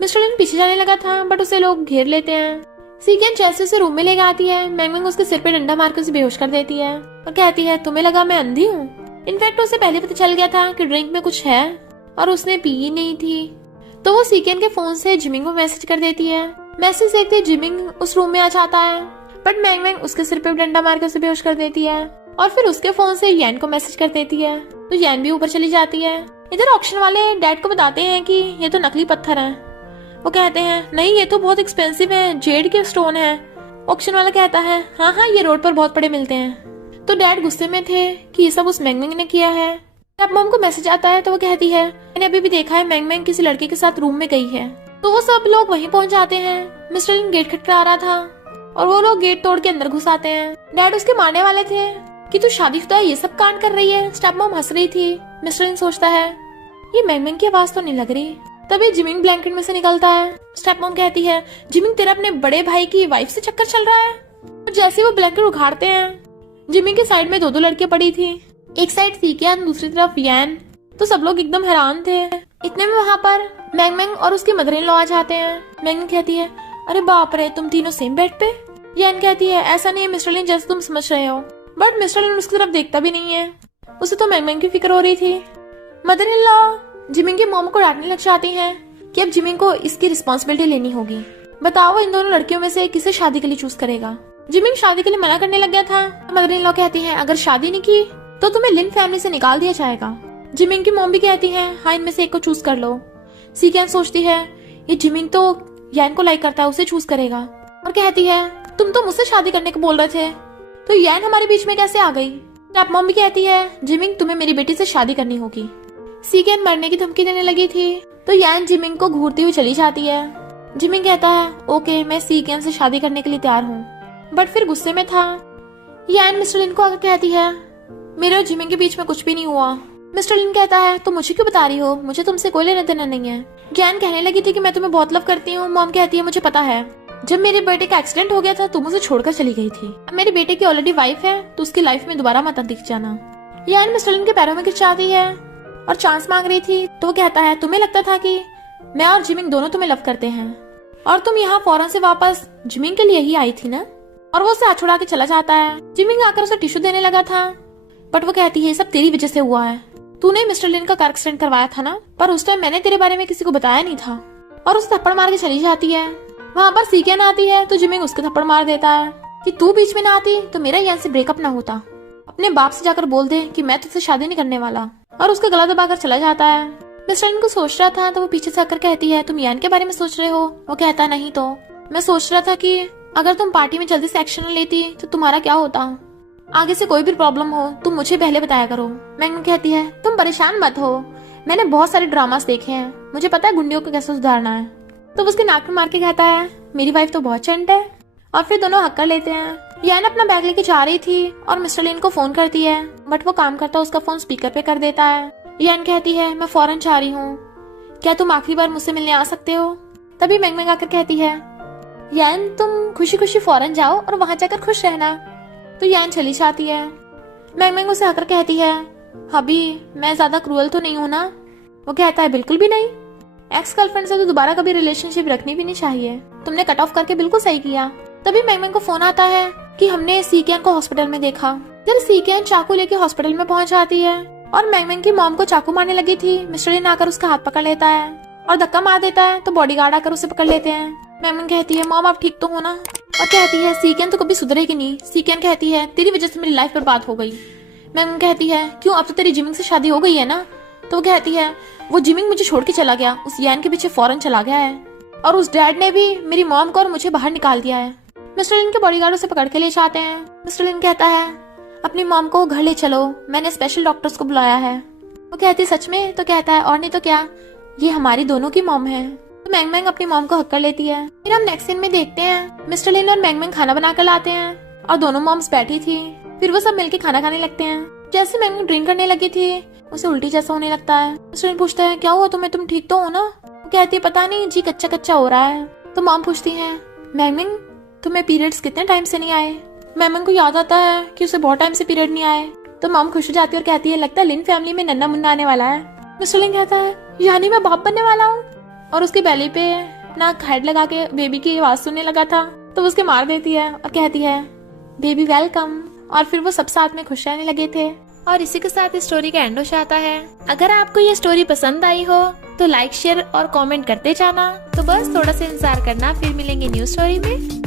मिस्टर लिन पीछे जाने लगा था, बट उसे लोग घेर लेते हैं। सीकेन चेल्सी उसे रूम में लेकर आती है। मैंगमैन उसके सिर पे डंडा मारकर उसे बेहोश कर देती है और कहती है तुम्हें लगा मैं अंधी हूँ। इनफैक्ट उसे पहले पता चल गया था कि ड्रिंक में कुछ है और उसने पी ही नहीं थी। तो वो सीकेन के फोन से जिमिंग को मैसेज कर देती है। मैसेज देखते जिमिंग उस रूम में आ जाता है, बट मैंगमैन उसके सिर पे डंडा मारकर उसे बेहोश कर देती है और फिर उसके फोन से यान को मैसेज कर देती है। तो यान भी ऊपर चली जाती है। इधर ऑक्शन वाले डैड को बताते हैं कि ये तो नकली पत्थर है। वो कहते हैं नहीं ये तो बहुत एक्सपेंसिव है, जेड के स्टोन है। ऑक्शन वाला कहता है हाँ हाँ ये रोड पर बहुत बड़े मिलते हैं। तो डैड गुस्से में थे कि ये सब उस मैंगमैन ने किया है। जब मॉम को मैसेज आता है तो वो कहती है मैंने अभी भी देखा है मैंगमैन किसी लड़के के साथ रूम में गई है। तो वो सब लोग वहीं पहुंच जाते हैं। मिस्टर लिन गेट खटखटा रहा था और वो लोग गेट तोड़ के अंदर घुस आते हैं। डैड उसके मारने वाले थे कि तू शादीशुदा ये सब कांड कर रही है। स्टेप मॉम हंस रही थी। मिस्टर लिन सोचता है ये मैंगमैन की आवाज तो नहीं लग रही। तभी जिमिंग ब्लैंकेट में से निकलता है। स्टेप मॉम कहती है जिमिंग तेरा अपने बड़े भाई की वाइफ से चक्कर चल रहा है। और जैसे वो ब्लैंकेट उखाड़ते हैं जिमिंग के साइड में 2 लड़कियां पड़ी थी, एक साइड सीकेन दूसरी तरफ यान। तो सब लोग एकदम हैरान थे। इतने में वहाँ पर मैंगमैन और उसकी मदर इन लॉ आ जाते हैं। मैंगमैन कहती है अरे बाप रे तुम तीनों सेम बेड पे। यान कहती है ऐसा नहीं है मिस्टर लिन जैसे तुम समझ रहे हो। बट मिस्टर लिन उसकी तरफ देखता भी नहीं है, उसे तो मैंगमैन की फिक्र हो रही थी। मदर इन लॉ जिमिंग के मॉम को डांटने लग जाती हैं कि अब जिमिंग को इसकी रिस्पॉन्सिबिलिटी लेनी होगी। बताओ इन दोनों लड़कियों में से किसे शादी के लिए चूज करेगा। जिमिंग शादी के लिए मना करने लग गया था। मदर इन लॉ कहती है अगर शादी नहीं की तो तुम्हें लिन फैमिली से निकाल दिया जाएगा। जिमिंग की मॉम भी कहती है हाँ इनमें से एक को चूज कर लो। सीकेन सोचती है ये जिमिंग तो यान को लाइक करता है, उसे चूज करेगा, और कहती है तुम तो मुझसे शादी करने को बोल रहे थे तो यान हमारे बीच में कैसे आ गई। अब मॉम भी कहती है जिमिंग तुम्हें मेरी बेटी से शादी करनी होगी। सीकेन मरने की धमकी देने लगी थी तो यान जिमिंग को घूरती हुई चली जाती है। जिमिंग कहता है ओके मैं सीकेन से शादी करने के लिए तैयार हूँ, बट फिर गुस्से में था। यान मिस्टर लिन को आकर कहती है मेरे और जिमिंग के बीच में कुछ भी नहीं हुआ। मिस्टर लिन कहता है तुम मुझे क्यों बता रही हो, मुझे तुमसे कोई लेना देना नहीं है। यान कहने लगी थी कि मैं तुम्हें बहुत लव करती हूँ। मॉम कहती है मुझे पता है, जब मेरे बेटे का एक्सीडेंट हो गया था तुम उसे छोड़कर चली गई थी। अब मेरे बेटे की ऑलरेडी वाइफ है तो उसकी लाइफ में दोबारा मत दिख जाना। यान मिस्टर लिन के पैरों में गिर जाती है और चांस मांग रही थी तो वो कहता है तुम्हें लगता था कि मैं और जिमिंग दोनों तुम्हें लव करते हैं और तुम यहाँ फौरन से वापस जिमिंग के लिए ही आई थी ना। और वो उसे हाथ छुड़ा के चला जाता है। जिमिंग आकर उसे टिश्यू देने लगा था बट वो कहती है ये सब तेरी वजह से हुआ है, तूने मिस्टर लिन का कार एक्सीडेंट करवाया था ना, पर उस टाइम मैंने तेरे बारे में किसी को बताया नहीं था। और उसे थप्पड़ मार के चली जाती है। वहाँ पर सीकेन आती है तो जिमिंग उसके थप्पड़ मार देता है कि तू बीच में ना आती तो मेरा यान से ब्रेकअप ना होता, अपने बाप से जाकर बोल दे कि मैं तुझसे शादी नहीं करने वाला, और उसका गला दबाकर चला जाता है। मिस्टर लिन को सोच रहा था तो वो पीछे से आकर कहती है तुम यान के बारे में सोच रहे हो। वो कहता नहीं तो मैं सोच रहा था कि अगर तुम पार्टी में जल्दी से एक्शन लेती तो तुम्हारा क्या होता, आगे से कोई भी प्रॉब्लम हो तुम मुझे पहले बताया करो। मैंगन कहती है तुम परेशान मत हो, मैंने बहुत सारे ड्रामास देखे हैं, मुझे पता है गुंडियों को कैसे सुधारना है। तो उसके नाक में मार के कहता है मेरी वाइफ तो बहुत चंट है, और फिर दोनों हक कर लेते हैं। यान अपना बैग लेके जा रही थी और मिस्टर लिन को फोन करती है बट वो काम करता उसका फोन स्पीकर पे कर देता है। यान कहती है मैं फौरन जा रही हूँ, क्या तुम आखिरी बार मुझसे मिलने आ सकते हो। तभी मैंगन आकर कहती है यान तुम खुशी खुशी फौरन जाओ और वहां जाकर खुश रहना। तो यान चली जाती है। मैंगन उसे आकर कहती है अभी मैं ज्यादा क्रूअल तो नहीं हूँ ना। वो कहता है बिल्कुल भी नहीं, एक्स गर्लफ्रेंड से तो दोबारा कभी रिलेशनशिप रखनी भी नहीं चाहिए, तुमने कट ऑफ करके बिल्कुल सही किया। तभी मैंगन को फोन आता है कि हमने सीकेन को हॉस्पिटल में देखा। फिर सीकेन चाकू लेके हॉस्पिटल में पहुंच जाती है और मैंगन की मॉम को चाकू मारने लगी थी। मिस्टर लिन आकर उसका हाथ पकड़ लेता है और धक्का मार देता है तो बॉडीगार्ड आकर उसे पकड़ लेते हैं। मैंगन कहती है मॉम आप ठीक तो हो ना, और कहती है सीकेन तो कभी सुधरेगी नहीं। सीकेन कहती है तेरी वजह से मेरी लाइफ बर्बाद हो गई। मैंगन कहती है क्यों, अब तो तेरी जिमिंग से शादी हो गई है ना। तो वो कहती है वो जिमिंग मुझे छोड़ के चला गया, उस यान के पीछे फौरन चला गया है, और उस डैड ने भी मेरी मॉम को और मुझे बाहर निकाल दिया है। मिस्टर लिन के बॉडीगार्ड उसे पकड़ के ले जाते हैं। मिस्टर लिन कहता है अपनी मॉम को घर ले चलो, मैंने स्पेशल डॉक्टर्स को बुलाया है। वो कहती है सच में। तो कहता है और नहीं तो क्या, ये हमारी दोनों की मॉम है। तो मैंगमैंग अपनी मॉम को हक कर लेती है। फिर हम नेक्स्ट सीन में देखते हैं मिस्टर लिन और मैंगमैंग खाना बनाकर लाते हैं और दोनों मॉम्स बैठी थी। फिर वो सब मिलके खाना खाने लगते हैं। जैसे मैंगमैंग ड्रिंक करने लगी थी उसे उल्टी जैसा होने लगता है। मिस्टर लिन पूछता है क्या हुआ तुम्हें, तुम ठीक तो हो ना। वो कहती है पता नहीं जी, कच्चा कच्चा हो रहा है। तो मॉम पूछती है मैंगमैंग तुम्हें पीरियड्स कितने टाइम से नहीं आए। मैंगमैंग को याद आता है कि उसे बहुत टाइम से पीरियड नहीं आए। तो मॉम खुश हो जाती है और कहती है लगता है लिन फैमिली में नन्ना मुन्ना आने वाला है। मिस्टर लिन कहता है यानी मैं बाप बनने वाला हूँ, और उसकी बेली पे अपना हेड लगा के बेबी की आवाज सुनने लगा था। तो उसके मार देती है और कहती है बेबी वेलकम, और फिर वो सब साथ में खुश रहने लगे थे। और इसी के साथ इस स्टोरी का एंड हो जाता है। अगर आपको ये स्टोरी पसंद आई हो तो लाइक शेयर और कमेंट करते जाना। तो बस थोड़ा सा इंतजार करना, फिर मिलेंगे न्यू स्टोरी में।